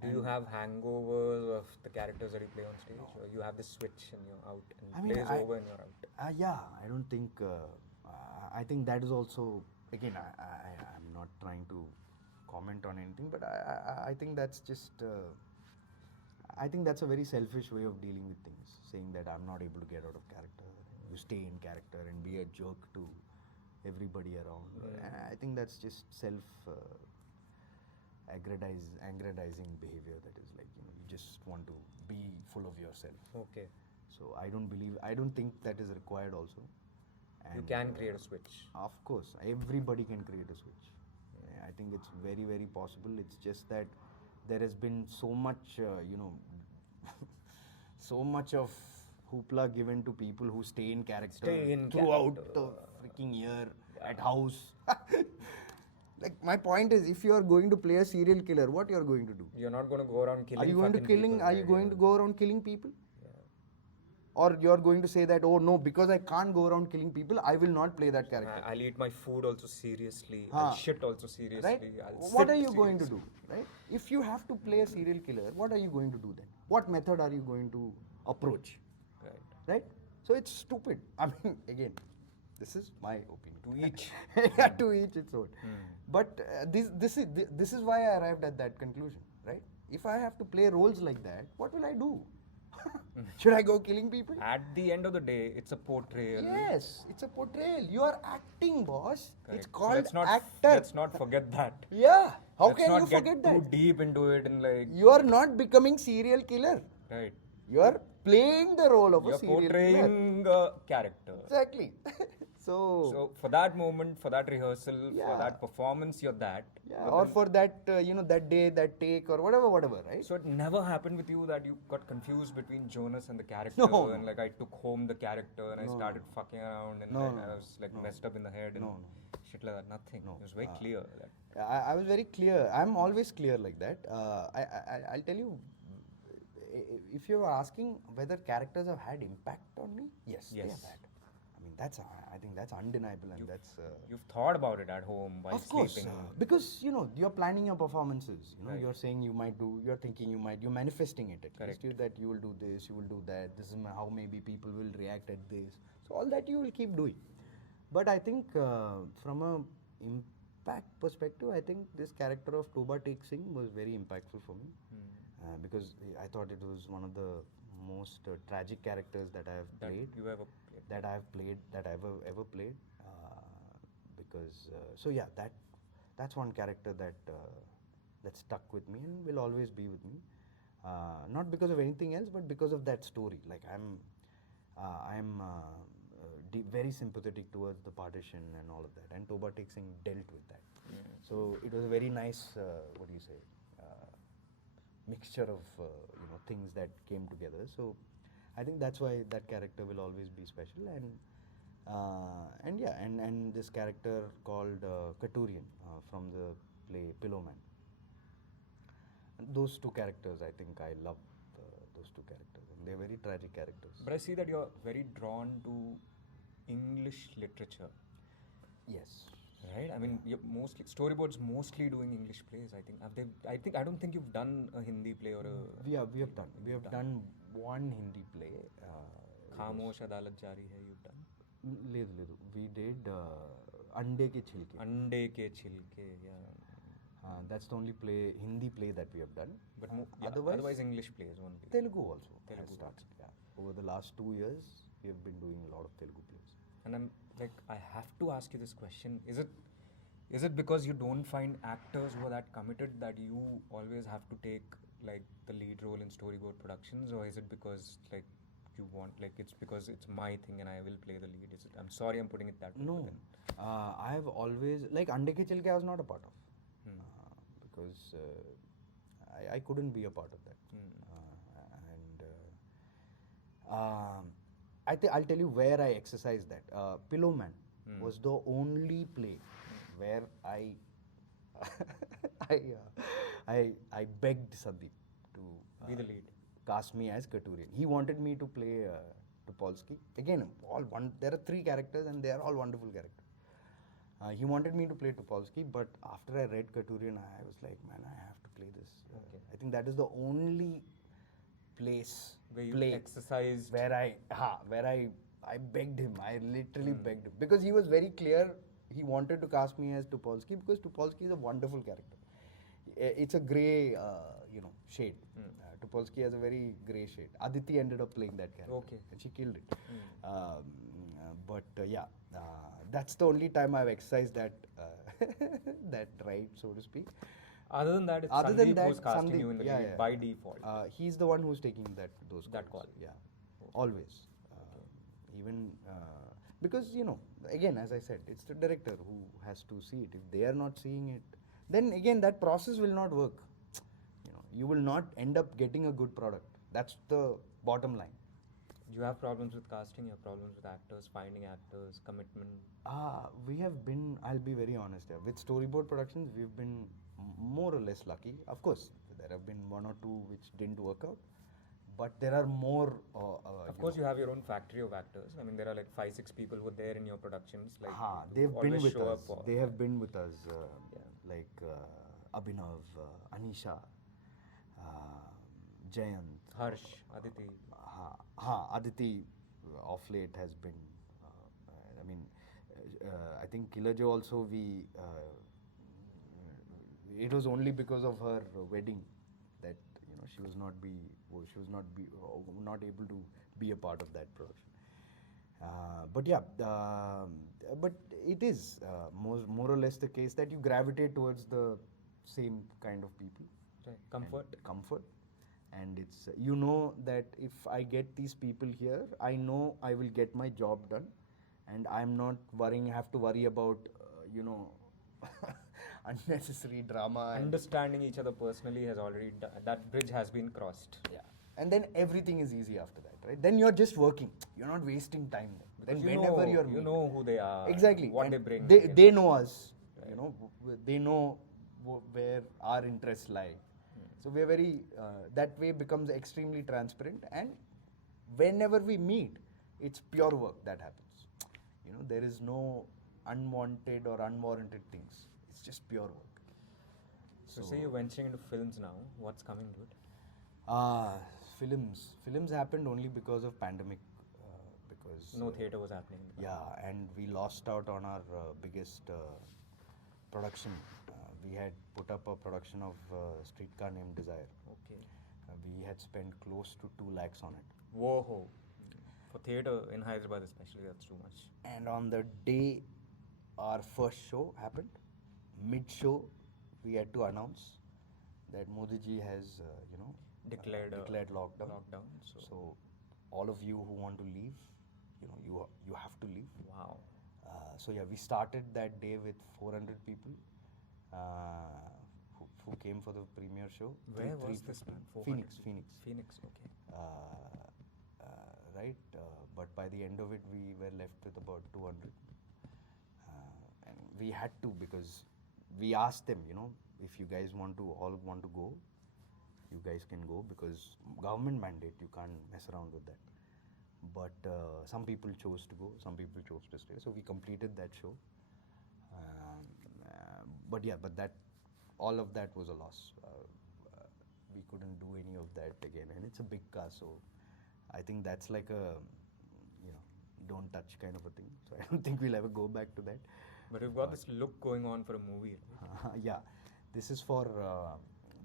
Do you have hangovers of the characters that you play on stage, or you have this switch and you're out, and I mean, play is over and you're out? Yeah, I don't think. I think that is also, again, I'm not trying to comment on anything, but I think that's just. I think that's a very selfish way of dealing with things. Saying that I'm not able to get out of character, you stay in character and be a jerk to everybody around. And I think that's just aggrandizing behavior. That is like, you just want to be full of yourself. Okay. So I don't think that is required also. You And, can create a switch. Of course, everybody can create a switch. I think it's very, very possible. It's just that there has been so much, so much of hoopla given to people who stay in character throughout the freaking year at house. Like, my point is, if you are going to play a serial killer, what you are going to do? You're not going to go around killing. Are you going to people, Are you going to go around killing people? Yeah. Or you're going to say that, oh no, because I can't go around killing people, I will not play that character. I'll eat my food also seriously. I'll shit also seriously. Right? I'll What are you sit going to seriously. do? Right? If you have to play a serial killer, what are you going to do then? What method are you going to approach? Right. Right? So it's stupid. I mean, again, this is my opinion. To each. Yeah, to each its own. But this is why I arrived at that conclusion. Right? If I have to play roles like that, what will I do? Should I go killing people? At the end of the day, it's a portrayal. Yes, it's a portrayal. You are acting, boss. Correct. It's So called actor. Let's not forget that. Yeah. How Let's can not you get forget too that? deep into it and like. You are not becoming serial killer. Right. You are playing the role of You're a serial killer. portraying a character. Exactly. So for that moment, for that rehearsal, for Yeah. that performance, you're that. yeah, or for that that day, that take, or whatever, right? So it never happened with you that you got confused between Jonas and the character, and like I took home the character and I started fucking around and I was like messed up in the head and shit like that. Nothing. It was very clear. That I was very clear. I'm always clear like that. I'll tell you, if you're asking whether characters have had impact on me, yes. They have had. I mean, I think that's undeniable, and that's. You've thought about it at home while Of course, sleeping. because you're planning your performances. You're saying you might do. You're thinking you might. You're manifesting it at least. That you will do this. You will do that. This is how maybe people will react at this. So all that you will keep doing. But I think from a impact perspective, I think this character of Toba Tek Singh was very impactful for me because I thought it was one of the most tragic characters that I have played. You ever played? That I've played, that I've ever played, because so yeah, that's one character that stuck with me and will always be with me, not because of anything else, but because of that story. Like I'm very sympathetic towards the partition and all of that, and Toba Tek Singh dealt with that. So it was a very nice, what do you say, mixture of things that came together. So I think that's why that character will always be special, and this character called Katurian from the play Pillowman. And those two characters, I think I love those two characters, and they're very tragic characters. But I see that you're very drawn to English literature. Yes. Right? I mean, you're storyboards mostly doing English plays. I think. I don't think you've done a Hindi play or a. We have done one Hindi play. Khamosh Adalat Jari Hai. You've done. Ledu. We did Ande Ke Chilke. Ande Ke Chilke. Yeah. That's the only Hindi play that we have done. But otherwise English plays only. Telugu also. Telugu started. Yeah. Over the last 2 years, we have been doing a lot of Telugu plays. And I'm like, I have to ask you this question. Is it because you don't find actors who are that committed that you always have to take like the lead role in storyboard productions, or is it because like you want, like it's because it's my thing and I will play the lead? I'm sorry I'm putting it that way. No. I've always, like Ande Ke Chilke I was not a part of. Because I couldn't be a part of that. I'll tell you where I exercised that. Pillowman was the only play where I begged Sandeep to Be the lead. Cast me as Katurian. He wanted me to play Topolsky. Again, there are 3 characters and they are all wonderful characters. He wanted me to play Topolsky, but after I read Katurian, I was like, man, I have to play this. Okay. I think that is the only place Where you exercised. where I begged him. I literally begged him because he was very clear. He wanted to cast me as Topolsky because Topolsky is a wonderful character. It's a grey, shade. Topolsky has a very grey shade. Aditi ended up playing that character, Okay. and she killed it. That's the only time I've exercised that that right, so to speak. Other than that, it's Other Sandeep than that, who's casting Sandeep, you in the yeah, lead yeah. by default. He's the one who's taking those That calls. call. Yeah, always. Even because again, as I said, it's the director who has to see it. If they are not seeing it, then again that process will not work. You will not end up getting a good product. That's the bottom line. You have problems with casting, you have problems with actors, finding actors, commitment. We have been, I'll be very honest here, with storyboard productions, we've been more or less lucky. Of course, there have been one or two which didn't work out, but there are more. Of course, you have your own factory of actors. I mean, there are like 5-6 people who are there in your productions. Like, who they've been always with show us. up. They have been with us, Yeah. like Abhinav, Anisha, Jayant, Harsh, Aditi. Aditi of late has been. I think Killer Jo also it was only because of her wedding that she was not able to be a part of that production. But it is more or less the case that you gravitate towards the same kind of people. Right. Comfort. Comfort. And it's that if I get these people here, I know I will get my job done, and I'm not have to worry about unnecessary drama. Understanding each other personally has already that bridge has been crossed. Yeah. And then everything is easy after that, right? Then you're just working. You're not wasting time. Because then whenever you're you know who they are. exactly What and they bring. They know us. Right. They know where our interests lie. So we're very that way becomes extremely transparent, and whenever we meet, it's pure work that happens. There is no unwanted or unwarranted things. It's just pure work. So say you're venturing into films now. What's coming to it? Films happened only because of pandemic. Because No theatre was happening. yeah, and we lost out on our biggest production. We had put up a production of Streetcar Named Desire. Okay. We had spent close to 2 lakhs on it. Whoa. For theatre in Hyderabad especially, that's too much. And on the day our first show happened, mid-show, we had to announce that Modi ji has, Declared lockdown. So all of you who want to leave, you have to leave. Wow. So yeah, we started that day with 400 people who came for the premiere show. Where was this, man? Phoenix, okay. Right, but by the end of it, we were left with about 200. And we had to, because we asked them, if you guys all want to go, you guys can go, because government mandate, you can't mess around with that. But some people chose to go, some people chose to stay. So we completed that show. But that all of that was a loss. We couldn't do any of that again, and it's a big cast, so I think that's like a don't touch kind of a thing. So I don't think we'll ever go back to that. But you've got this look going on for a movie, right? Yeah, this is for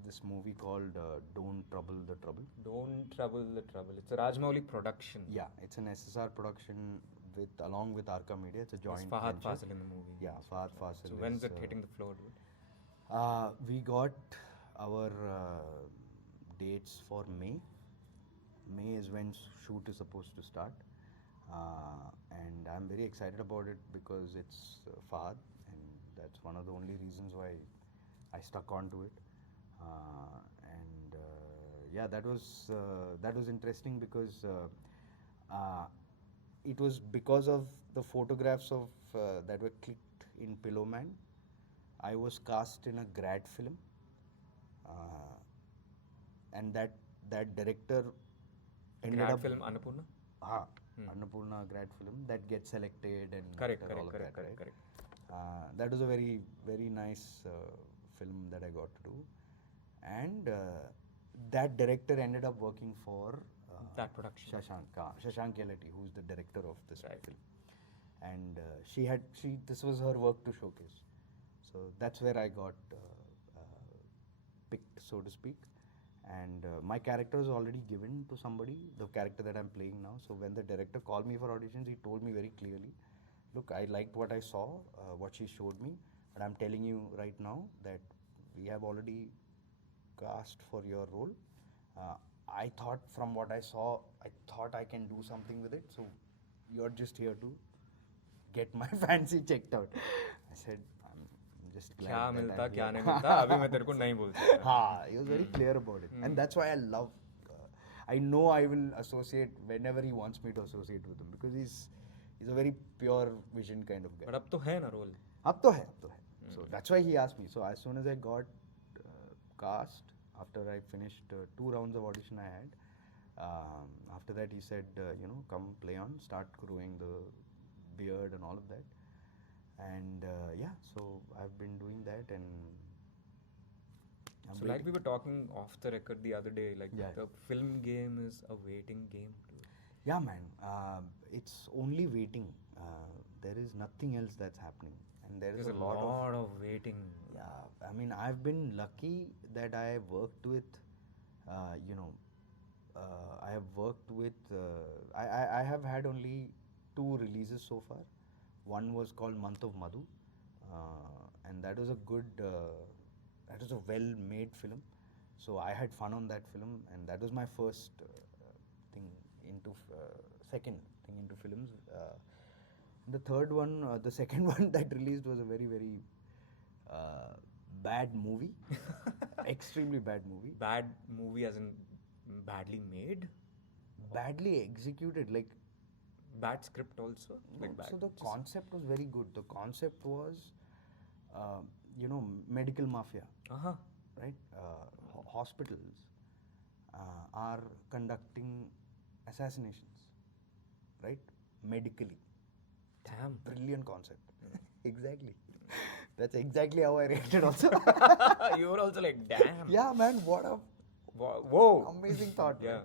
this movie called Don't Trouble the Trouble. Don't Trouble the Trouble. It's a Rajamouli production. Yeah, it's an SSR production along with Arca Media. It's a joint It's Fahad venture. Fasil in the movie. Yeah, Fahad Fasil. So when's it hitting the floor, dude? We got our dates for May. May is when shoot is supposed to start. And I'm very excited about it because it's Fahad, and that's one of the only reasons why I stuck on to it. That was interesting because it was because of the photographs of that were clicked in Pillowman. I was cast in a grad film, and that director ended Grad up film Annapurna? Annapurna grad film that gets selected and Correct. all of that, right? That was a very, very nice film that I got to do. And that director ended up working for That production. Shashank Yelati, who's the director of this Right. film. And this was her work to showcase. So that's where I got picked, so to speak. And my character was already given to somebody, the character that I'm playing now. So when the director called me for auditions, he told me very clearly, look, I liked what I saw, what she showed me, but I'm telling you right now that we have already cast for your role. I thought from what I saw, I thought I can do something with it. So you're just here to get my fancy checked out. I said, I'm just glad क्या that मिलता I'm क्या here. नहीं मिलता अभी मैं तेरे को नहीं बोल सकता. Ha, he was very clear about it. And that's why I love, I know I will associate whenever he wants me to associate with him because he's a very pure vision kind of guy. But अब तो है ना role. Ab to hai. So that's why he asked me. So as soon as I got cast, after I finished 2 rounds of audition I had, after that he said, come play on, start growing the beard and all of that. And so I've been doing that and I'm So really- like we were talking off the record the other day, like Yeah. the film game is a waiting game too. Yeah, man. It's only waiting. There is nothing else that's happening, and there is There's a lot of. of waiting. Yeah, I mean, I've been lucky that I worked with, I have worked with. I have had only 2 releases so far. One was called Month of Madhu, and that was a good. That was a well-made film. So I had fun on that film, and that was my first thing into second thing into films. The third one, the second one that released was a very, very bad movie, extremely bad movie, Bad movie as in badly made? badly executed. Like, Bad script also? Like bad. so the concept was very good. The concept was, medical mafia, Uh-huh. right? Hospitals are conducting assassinations, right? Medically. Damn. Brilliant concept. Exactly. That's exactly how I reacted also. You were also like, damn. Yeah, man, what a Whoa. amazing thought. Yeah. Right?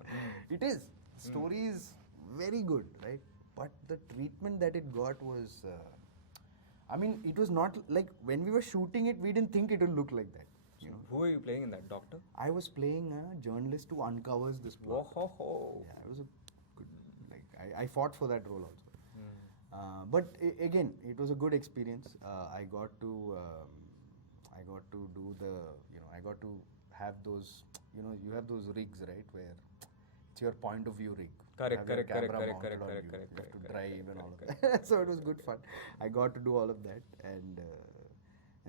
It is. Story is very good, right? But the treatment that it got was, it was not like when we were shooting it, we didn't think it would look like that. Who are you playing in that? Doctor? I was playing a journalist who uncovers this plot. Whoa. Yeah, it was a good, I fought for that role also. But again, it was a good experience. I got to do the, I got to have those, you have those rigs, right, where it's your point of view rig. Correct, You have your correct, camera correct, mounted correct, on correct, you. correct, You have to correct, drive and all of correct, that. So it was good fun. I got to do all of that, and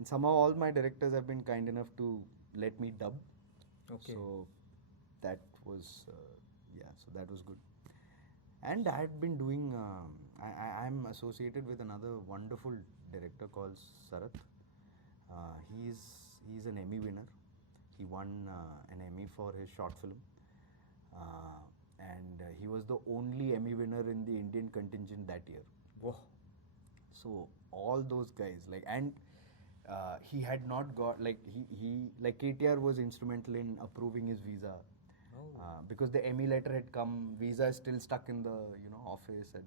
somehow all my directors have been kind enough to let me dub. Okay. So that was so that was good. And I had been doing. I'm associated with another wonderful director called Sarath. He's an Emmy winner. He won an Emmy for his short film, and he was the only Emmy winner in the Indian contingent that year. Whoa. So all those guys, he had not got he KTR was instrumental in approving his visa. Oh. Because the Emmy letter had come, visa is still stuck in the office, and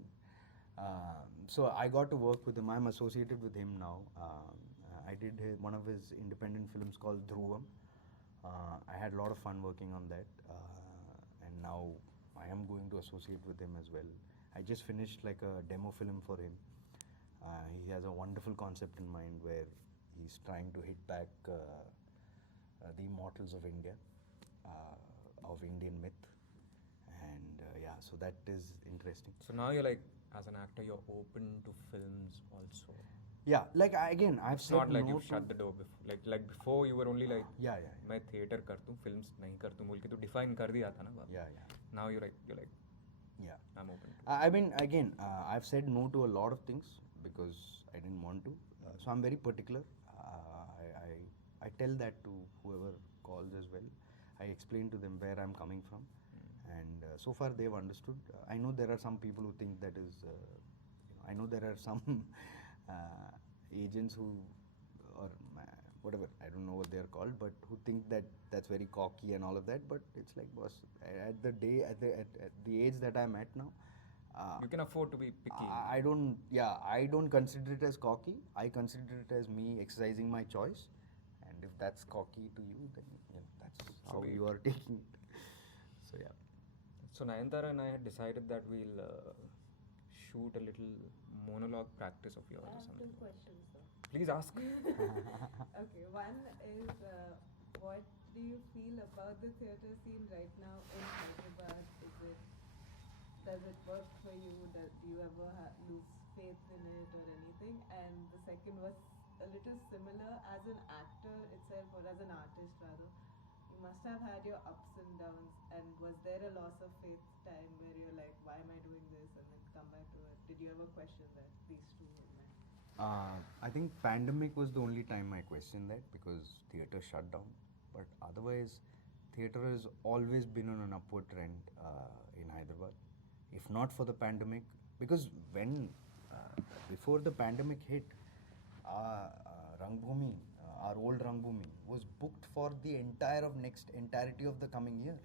so I got to work with him. I'm associated with him now. I did one of his independent films called Dhruvam. I had a lot of fun working on that, and now I am going to associate with him as well. I just finished like a demo film for him. He has a wonderful concept in mind where he's trying to hit back the immortals of India, of Indian myth, and so that is interesting. So now you're like, as an actor, you're open to films also. Yeah, I've It's said not like no you've to- shut the door before. Like before, you were only like, Yeah. मैं theater करता हूँ, films नहीं करता हूँ बोल के तो define कर दिया था ना बाप. Yeah. Now you're like, Yeah. I'm open to. I mean, again, I've said no to a lot of things because I didn't want to. So I'm very particular. I tell that to whoever calls as well. I explain to them where I'm coming from, and so far they've understood. I know there are some people who think that is, I know there are some agents who, or whatever, I don't know what they're called, but who think that that's very cocky and all of that. But it's like, boss, at the age that I'm at now, You can afford to be picky. I don't consider it as cocky. I consider it as me exercising my choice. And if that's cocky to you, then that's how you are taking it. So yeah. So Nayanthara and I had decided that we'll shoot a little monologue practice of yours I or have something. 2 questions though. Please ask. Okay, one is what do you feel about the theatre scene right now in Hyderabad? Does it work for you? Do you ever lose faith in it or anything? And the second was a little similar as an actor itself, or as an artist rather. You must have had your ups and downs, and was there a loss of faith time where you're like, why am I doing this, and then come back to it? Did you ever question that these two were meant? I think pandemic was the only time I questioned that, because theatre shut down. But otherwise, theatre has always been on an upward trend in Hyderabad. If not for the pandemic, because when before the pandemic hit, Rangbhumi, our old Rangbhumi, was booked for the entirety of the coming year.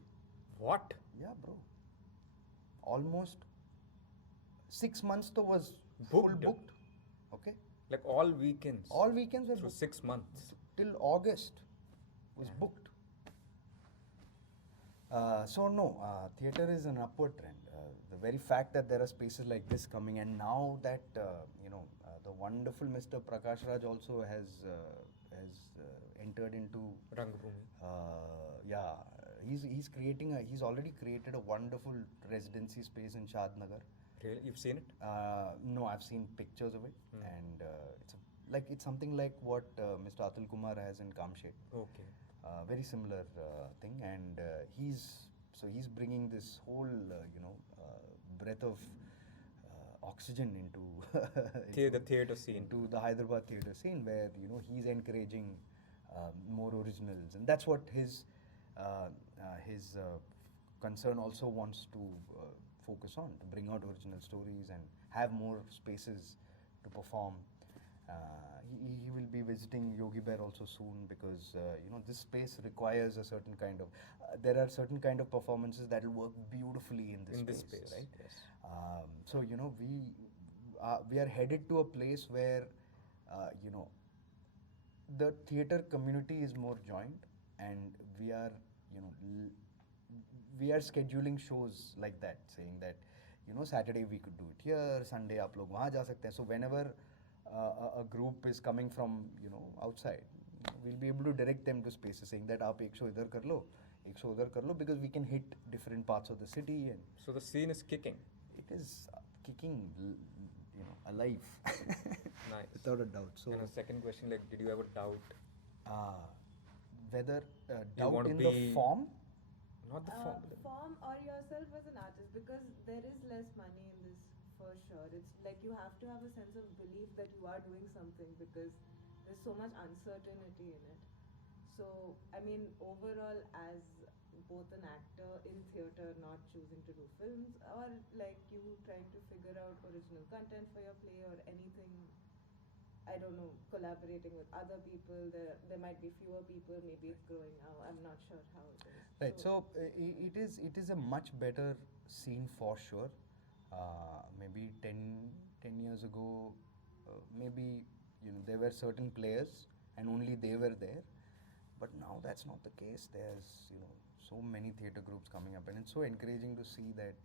What? Yeah, bro. Almost 6 months though was full booked. Okay. Like all weekends. All weekends were through booked. 6 months. Till August was booked. So no, theatre is an upward trend. The very fact that there are spaces like this coming, and now that the wonderful Mr. Prakash Raj also has entered into Rangbhumi. yeah, he's already created a wonderful residency space in Shadnagar. Really? You've seen it? No, I've seen pictures of it, and it's something like what Mr. Atul Kumar has in Kamshet. Okay. Very similar thing, and he's bringing this whole breath of oxygen into The theatre scene. into the Hyderabad theatre scene, where he's encouraging more originals, and that's what his concern also wants to focus on, to bring out original stories and have more spaces to perform. He will be visiting Yogi Bear also soon, because this space requires a certain kind of there are certain kind of performances that will work beautifully in this space, right? Yes. So we are headed to a place where the theatre community is more joined, and we are scheduling shows like that, saying that Saturday we could do it here, Sunday आप लोग वहाँ जा सकते हैं. So whenever a group is coming from outside, we'll be able to direct them to spaces, saying that आप एक show इधर कर लो, एक show उधर कर लो, because we can hit different parts of the city. And So the scene is kicking. it is kicking alive. Nice. Without a doubt. So And a second question, like, did you ever doubt? whether want doubt to in be- the form. Not the form. Form or yourself as an artist, because there is less money in this for sure. It's like you have to have a sense of belief that you are doing something, because there's so much uncertainty in it. So, I mean, overall, as both an actor in theatre not choosing to do films, or like you trying to figure out original content for your play or anything, I don't know, collaborating with other people, there might be fewer people, maybe it's growing now, I'm not sure how it is. Right. So it is a much better scene for sure. Maybe 10 years ago, maybe there were certain players and only they were there. But now that's not the case. There's so many theatre groups coming up, and it's so encouraging to see that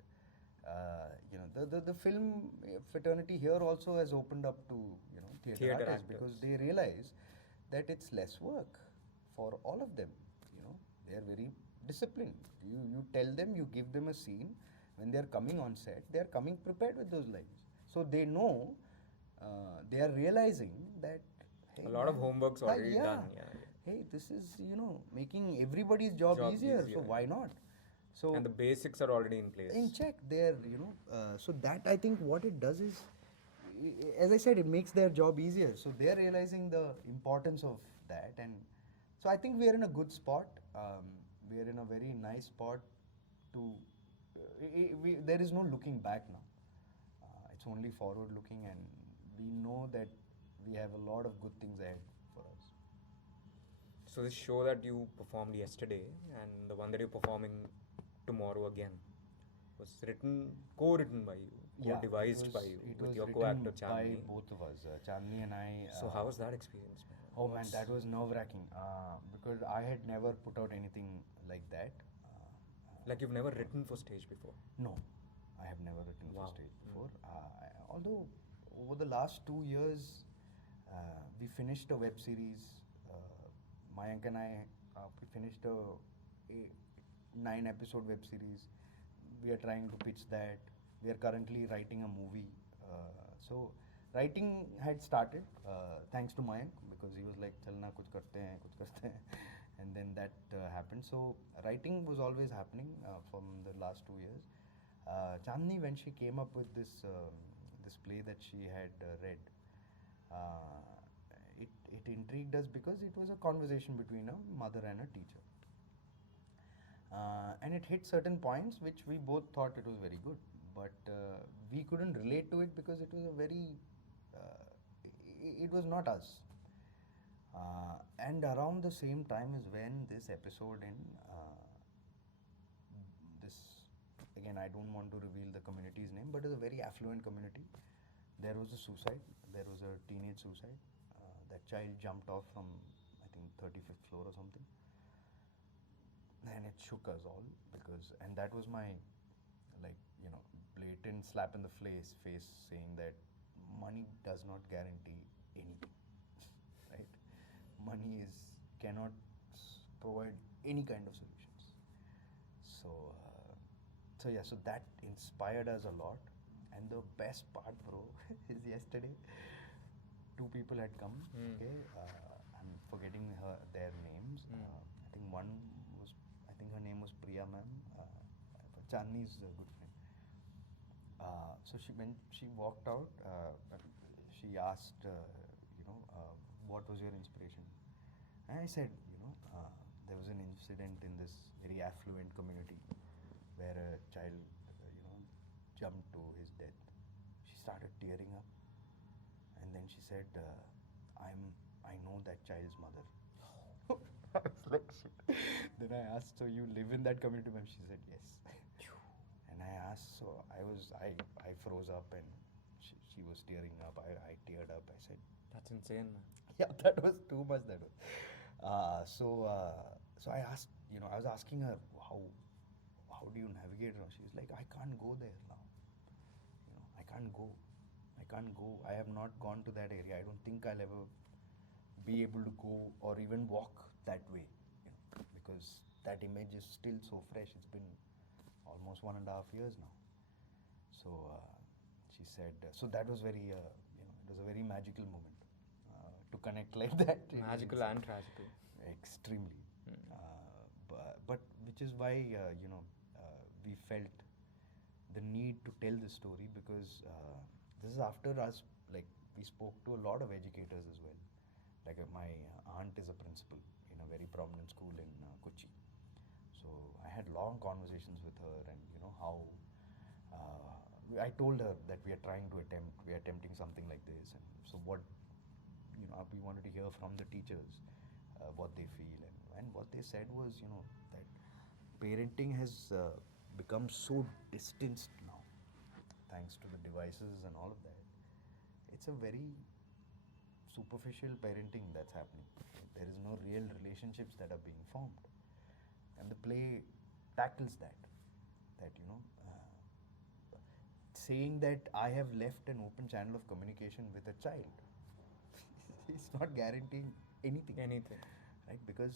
the film fraternity here also has opened up to theatre artists, actors. because they realize that it's less work for all of them. They are very disciplined. You tell them, you give them a scene. When they are coming on set, they are coming prepared with those lines, so they know. They are realizing that A lot of homework's already done. Yeah. Hey, this is making everybody's job easier. So why not? So And the basics are already in place. in check there, so that I think what it does is, as I said, it makes their job easier. So they are realizing the importance of that, and so I think we are in a good spot. We are in a very nice spot to. There is no looking back now. It's only forward looking, and we know that we have a lot of good things ahead for us. So this show that you performed yesterday and the one that you're performing tomorrow again was co-written by you, co-devised by you it with was your written co-actor by Chandni. both of us, Chandni and I. So how was that experience, man? Oh man, that was nerve-wracking because I had never put out anything like that. Like you've never written for stage before? No, I have never written Wow. for stage before. Although over the last 2 years, we finished a web series. Mayank and I, we finished a 9-episode web series. We are trying to pitch that. We are currently writing a movie. So writing had started thanks to Mayank because he was like, "Chalna, kuch karte hain," and then that happened. So writing was always happening from the last 2 years. Chandni, when she came up with this play that she had read, uh, it intrigued us because it was a conversation between a mother and a teacher. And it hit certain points which we both thought it was very good, but we couldn't relate to it because it was a very, it was not us. And around the same time is when this episode in this, again, I don't want to reveal the community's name, but it's a very affluent community. There was a suicide. There was a teenage suicide. That child jumped off from, I think, 35th floor or something. And it shook us all because, and that was my, like, blatant slap in the face saying that money does not guarantee anything, right? Money cannot provide any kind of solutions. So, so that inspired us a lot. And the best part, bro, is yesterday, 2 people had come. Okay, I'm forgetting their names. I think I think her name was Priya ma'am. Chandni's a good friend. So when she walked out, she asked, what was your inspiration? And I said, there was an incident in this very affluent community where a child, jumped to his death. She started tearing up, and then she said, I know that child's mother. I was like, shit. Then I asked, so you live in that community, ma'am? She said, yes. And I asked, so I froze up, and she was tearing up. I teared up. I said, That's insane, man. yeah, that was too much. That was. So I asked, I was asking her how do you navigate? She's like, I can't go there now. I can't go. I can't go. I have not gone to that area. I don't think I'll ever be able to go or even walk that way, because that image is still so fresh. It's been almost 1.5 years now. So she said, so that was very, it was a very magical moment to connect like that. Magical and tragical. Extremely. But which is why, we felt the need to tell this story because this is after us, like, we spoke to a lot of educators as well. Like my aunt is a principal in a very prominent school in Kochi. So I had long conversations with her, and how I told her that we are attempting something like this, and so what, we wanted to hear from the teachers what they feel, and what they said was, that parenting has become so distanced now, thanks to the devices and all of that. It's a very superficial parenting that's happening. There is no real relationships that are being formed, and the play tackles that. Saying that I have left an open channel of communication with a child, it's not guaranteeing anything. Anything. Right? Because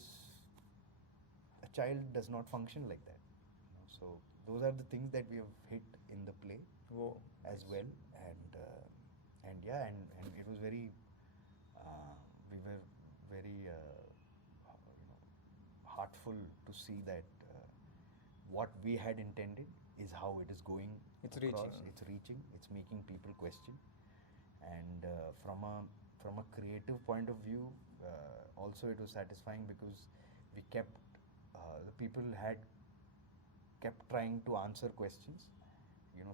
a child does not function like that. So those are the things that we have hit in the play as well, and it was very. We were very heartful to see that what we had intended is how it is going. It's across. reaching. It's reaching. It's making people question, and from a creative point of view, also it was satisfying because we kept the people had kept trying to answer questions,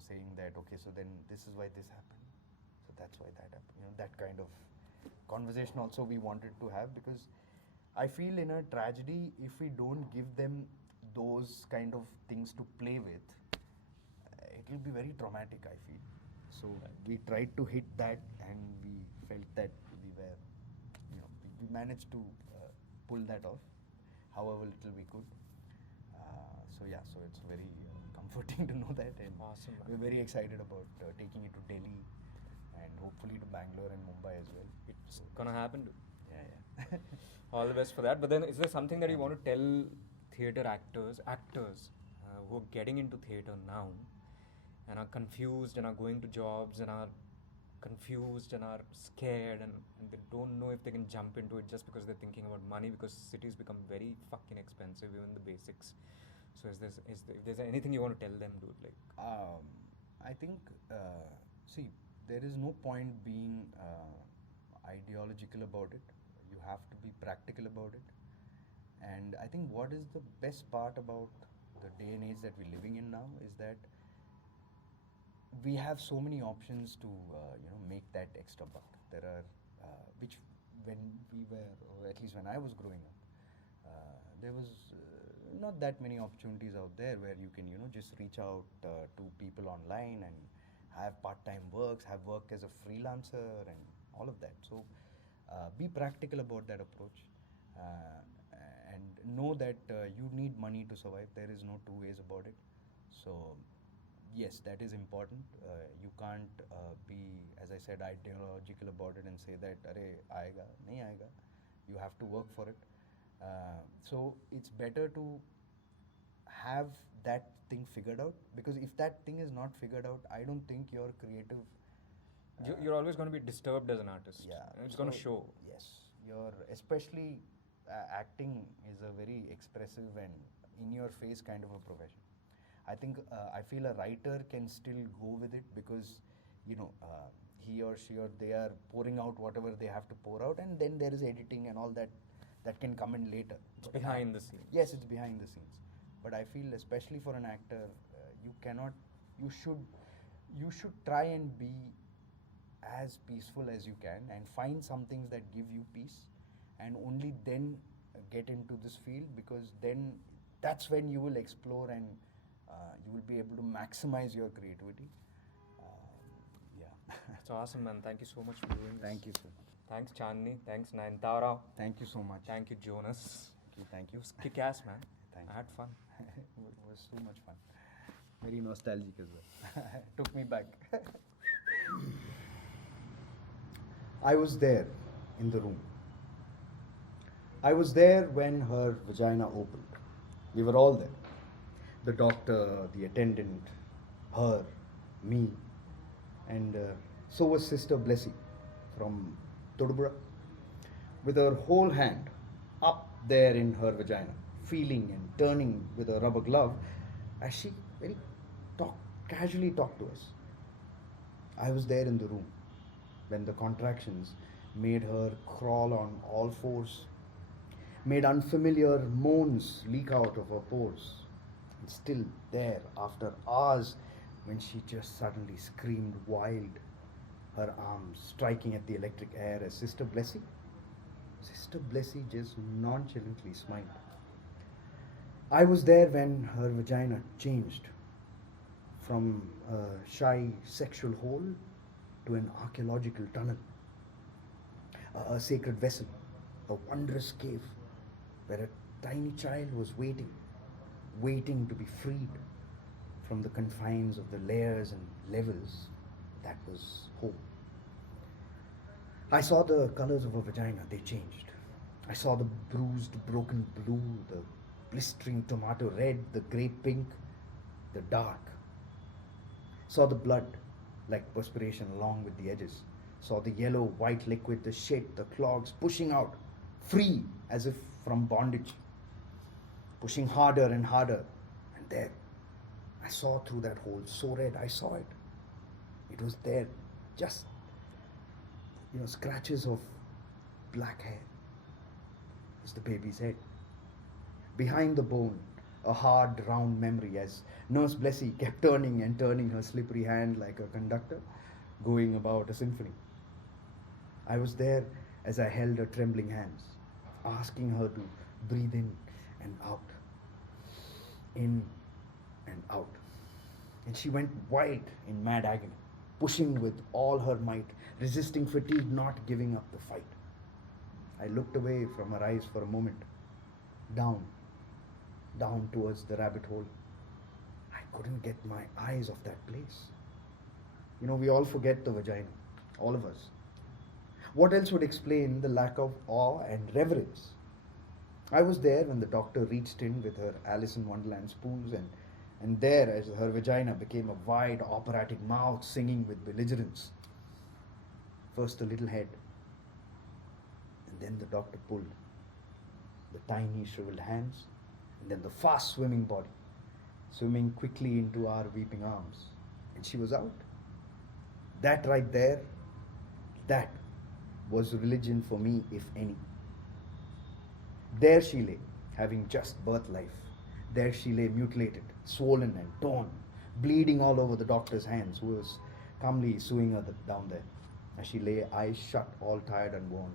saying that, okay, so then this is why this happened, so that's why that happened, that kind of conversation also we wanted to have, because I feel in a tragedy, if we don't give them those kind of things to play with, it will be very traumatic, I feel. So we tried to hit that, and we felt that we were, we managed to pull that off, however little we could. So yeah, so it's very comforting to know that, and Awesome, man. we're very excited about taking it to Delhi and hopefully to Bangalore and Mumbai as well. It's gonna happen. Dude. Yeah. All the best for that. But then, is there something that you want to tell theatre actors who are getting into theatre now and are confused and are going to jobs and are confused and are scared and they don't know if they can jump into it just because they're thinking about money, because cities become very fucking expensive, even the basics. So if there's anything you want to tell them, dude, like I think, see, there is no point being ideological about it. You have to be practical about it. And I think what is the best part about the day and age that we're living in now is that we have so many options to make that extra buck. There are which when we were, or at least when I was growing up, there was not that many opportunities out there where you can just reach out to people online and have part-time works, have work as a freelancer and all of that. So be practical about that approach, and know that you need money to survive. There is no two ways about it. So yes, that is important. You can't be, as I said, ideological about it and say that "Arey, aayega, nahi aayega." You have to work for it. So it's better to have that thing figured out, because if that thing is not figured out, I don't think your creative. you're always going to be disturbed as an artist. Yeah, It's going to so, show. Yes, your especially acting is a very expressive and in-your-face kind of a profession. I think I feel a writer can still go with it because he or she or they are pouring out whatever they have to pour out, and then there is editing and all that can come in later. It's behind the scenes. Yes, it's behind the scenes. But I feel especially for an actor, you should try and be as peaceful as you can and find some things that give you peace, and only then get into this field, because then that's when you will explore and you will be able to maximize your creativity. Yeah. It's awesome, man. Thank you so much for doing this. Thank you, sir. Thanks, Chandni. Thanks, Nayanatara. Thank you so much. Thank you, Jonas. Thank It you. was kick-ass, man. Thank I had fun. It was so much fun. Very nostalgic as well. Took me back. I was there in the room. I was there when her vagina opened. We were all there. The doctor, the attendant, her, me, and so was Sister Blessy from Todupuzha, with her whole hand up there in her vagina, feeling and turning with a rubber glove as she very casually talked to us. I was there in the room when the contractions made her crawl on all fours, made unfamiliar moans leak out of her pores, and still there after hours when she just suddenly screamed wild, her arms striking at the electric air as Sister Blessy just nonchalantly smiled. I was there when her vagina changed from a shy sexual hole to an archaeological tunnel, a sacred vessel, a wondrous cave where a tiny child was waiting to be freed from the confines of the layers and levels that was home. I saw the colors of her vagina, they changed. I saw the bruised, broken blue, the blistering tomato red, the grey pink, the dark. Saw the blood like perspiration along with the edges. Saw the yellow, white liquid, the shit, the clogs pushing out, free as if from bondage, pushing harder and harder. And there, I saw through that hole, so red, I saw it. It was there, just, scratches of black hair. It's the baby's head. Behind the bone, a hard, round memory as Nurse Blessy kept turning and turning her slippery hand like a conductor going about a symphony. I was there as I held her trembling hands, asking her to breathe in and out, in and out. And she went wild in mad agony, pushing with all her might, resisting fatigue, not giving up the fight. I looked away from her eyes for a moment, down, down towards the rabbit hole. I couldn't get my eyes off that place. We all forget the vagina, all of us. What else would explain the lack of awe and reverence? I was there when the doctor reached in with her Alice in Wonderland spoons, and there, as her vagina became a wide operatic mouth singing with belligerence. First the little head, and then the doctor pulled the tiny shriveled hands, and then the fast swimming body, swimming quickly into our weeping arms. And she was out. That right there, that was religion for me, if any. There she lay, having just birth life. There she lay mutilated, swollen and torn, bleeding all over the doctor's hands, who was calmly sewing her down there. As she lay, eyes shut, all tired and worn,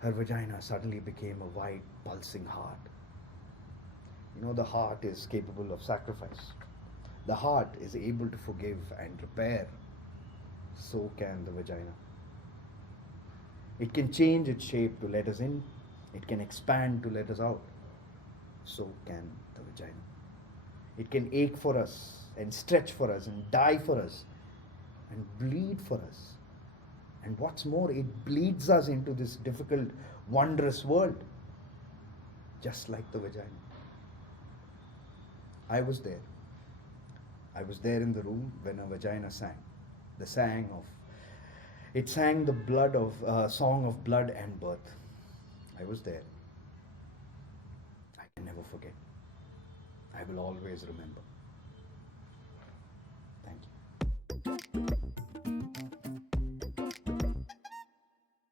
her vagina suddenly became a wide, pulsing heart. The heart is capable of sacrifice. The heart is able to forgive and repair. So can the vagina. It can change its shape to let us in. It can expand to let us out. So can the vagina. It can ache for us and stretch for us and die for us and bleed for us. And what's more, it bleeds us into this difficult, wondrous world, just like the vagina. I was there. I was there in the room when a vagina sang. It sang the song of blood and birth. I was there. I can never forget. I will always remember. Thank you.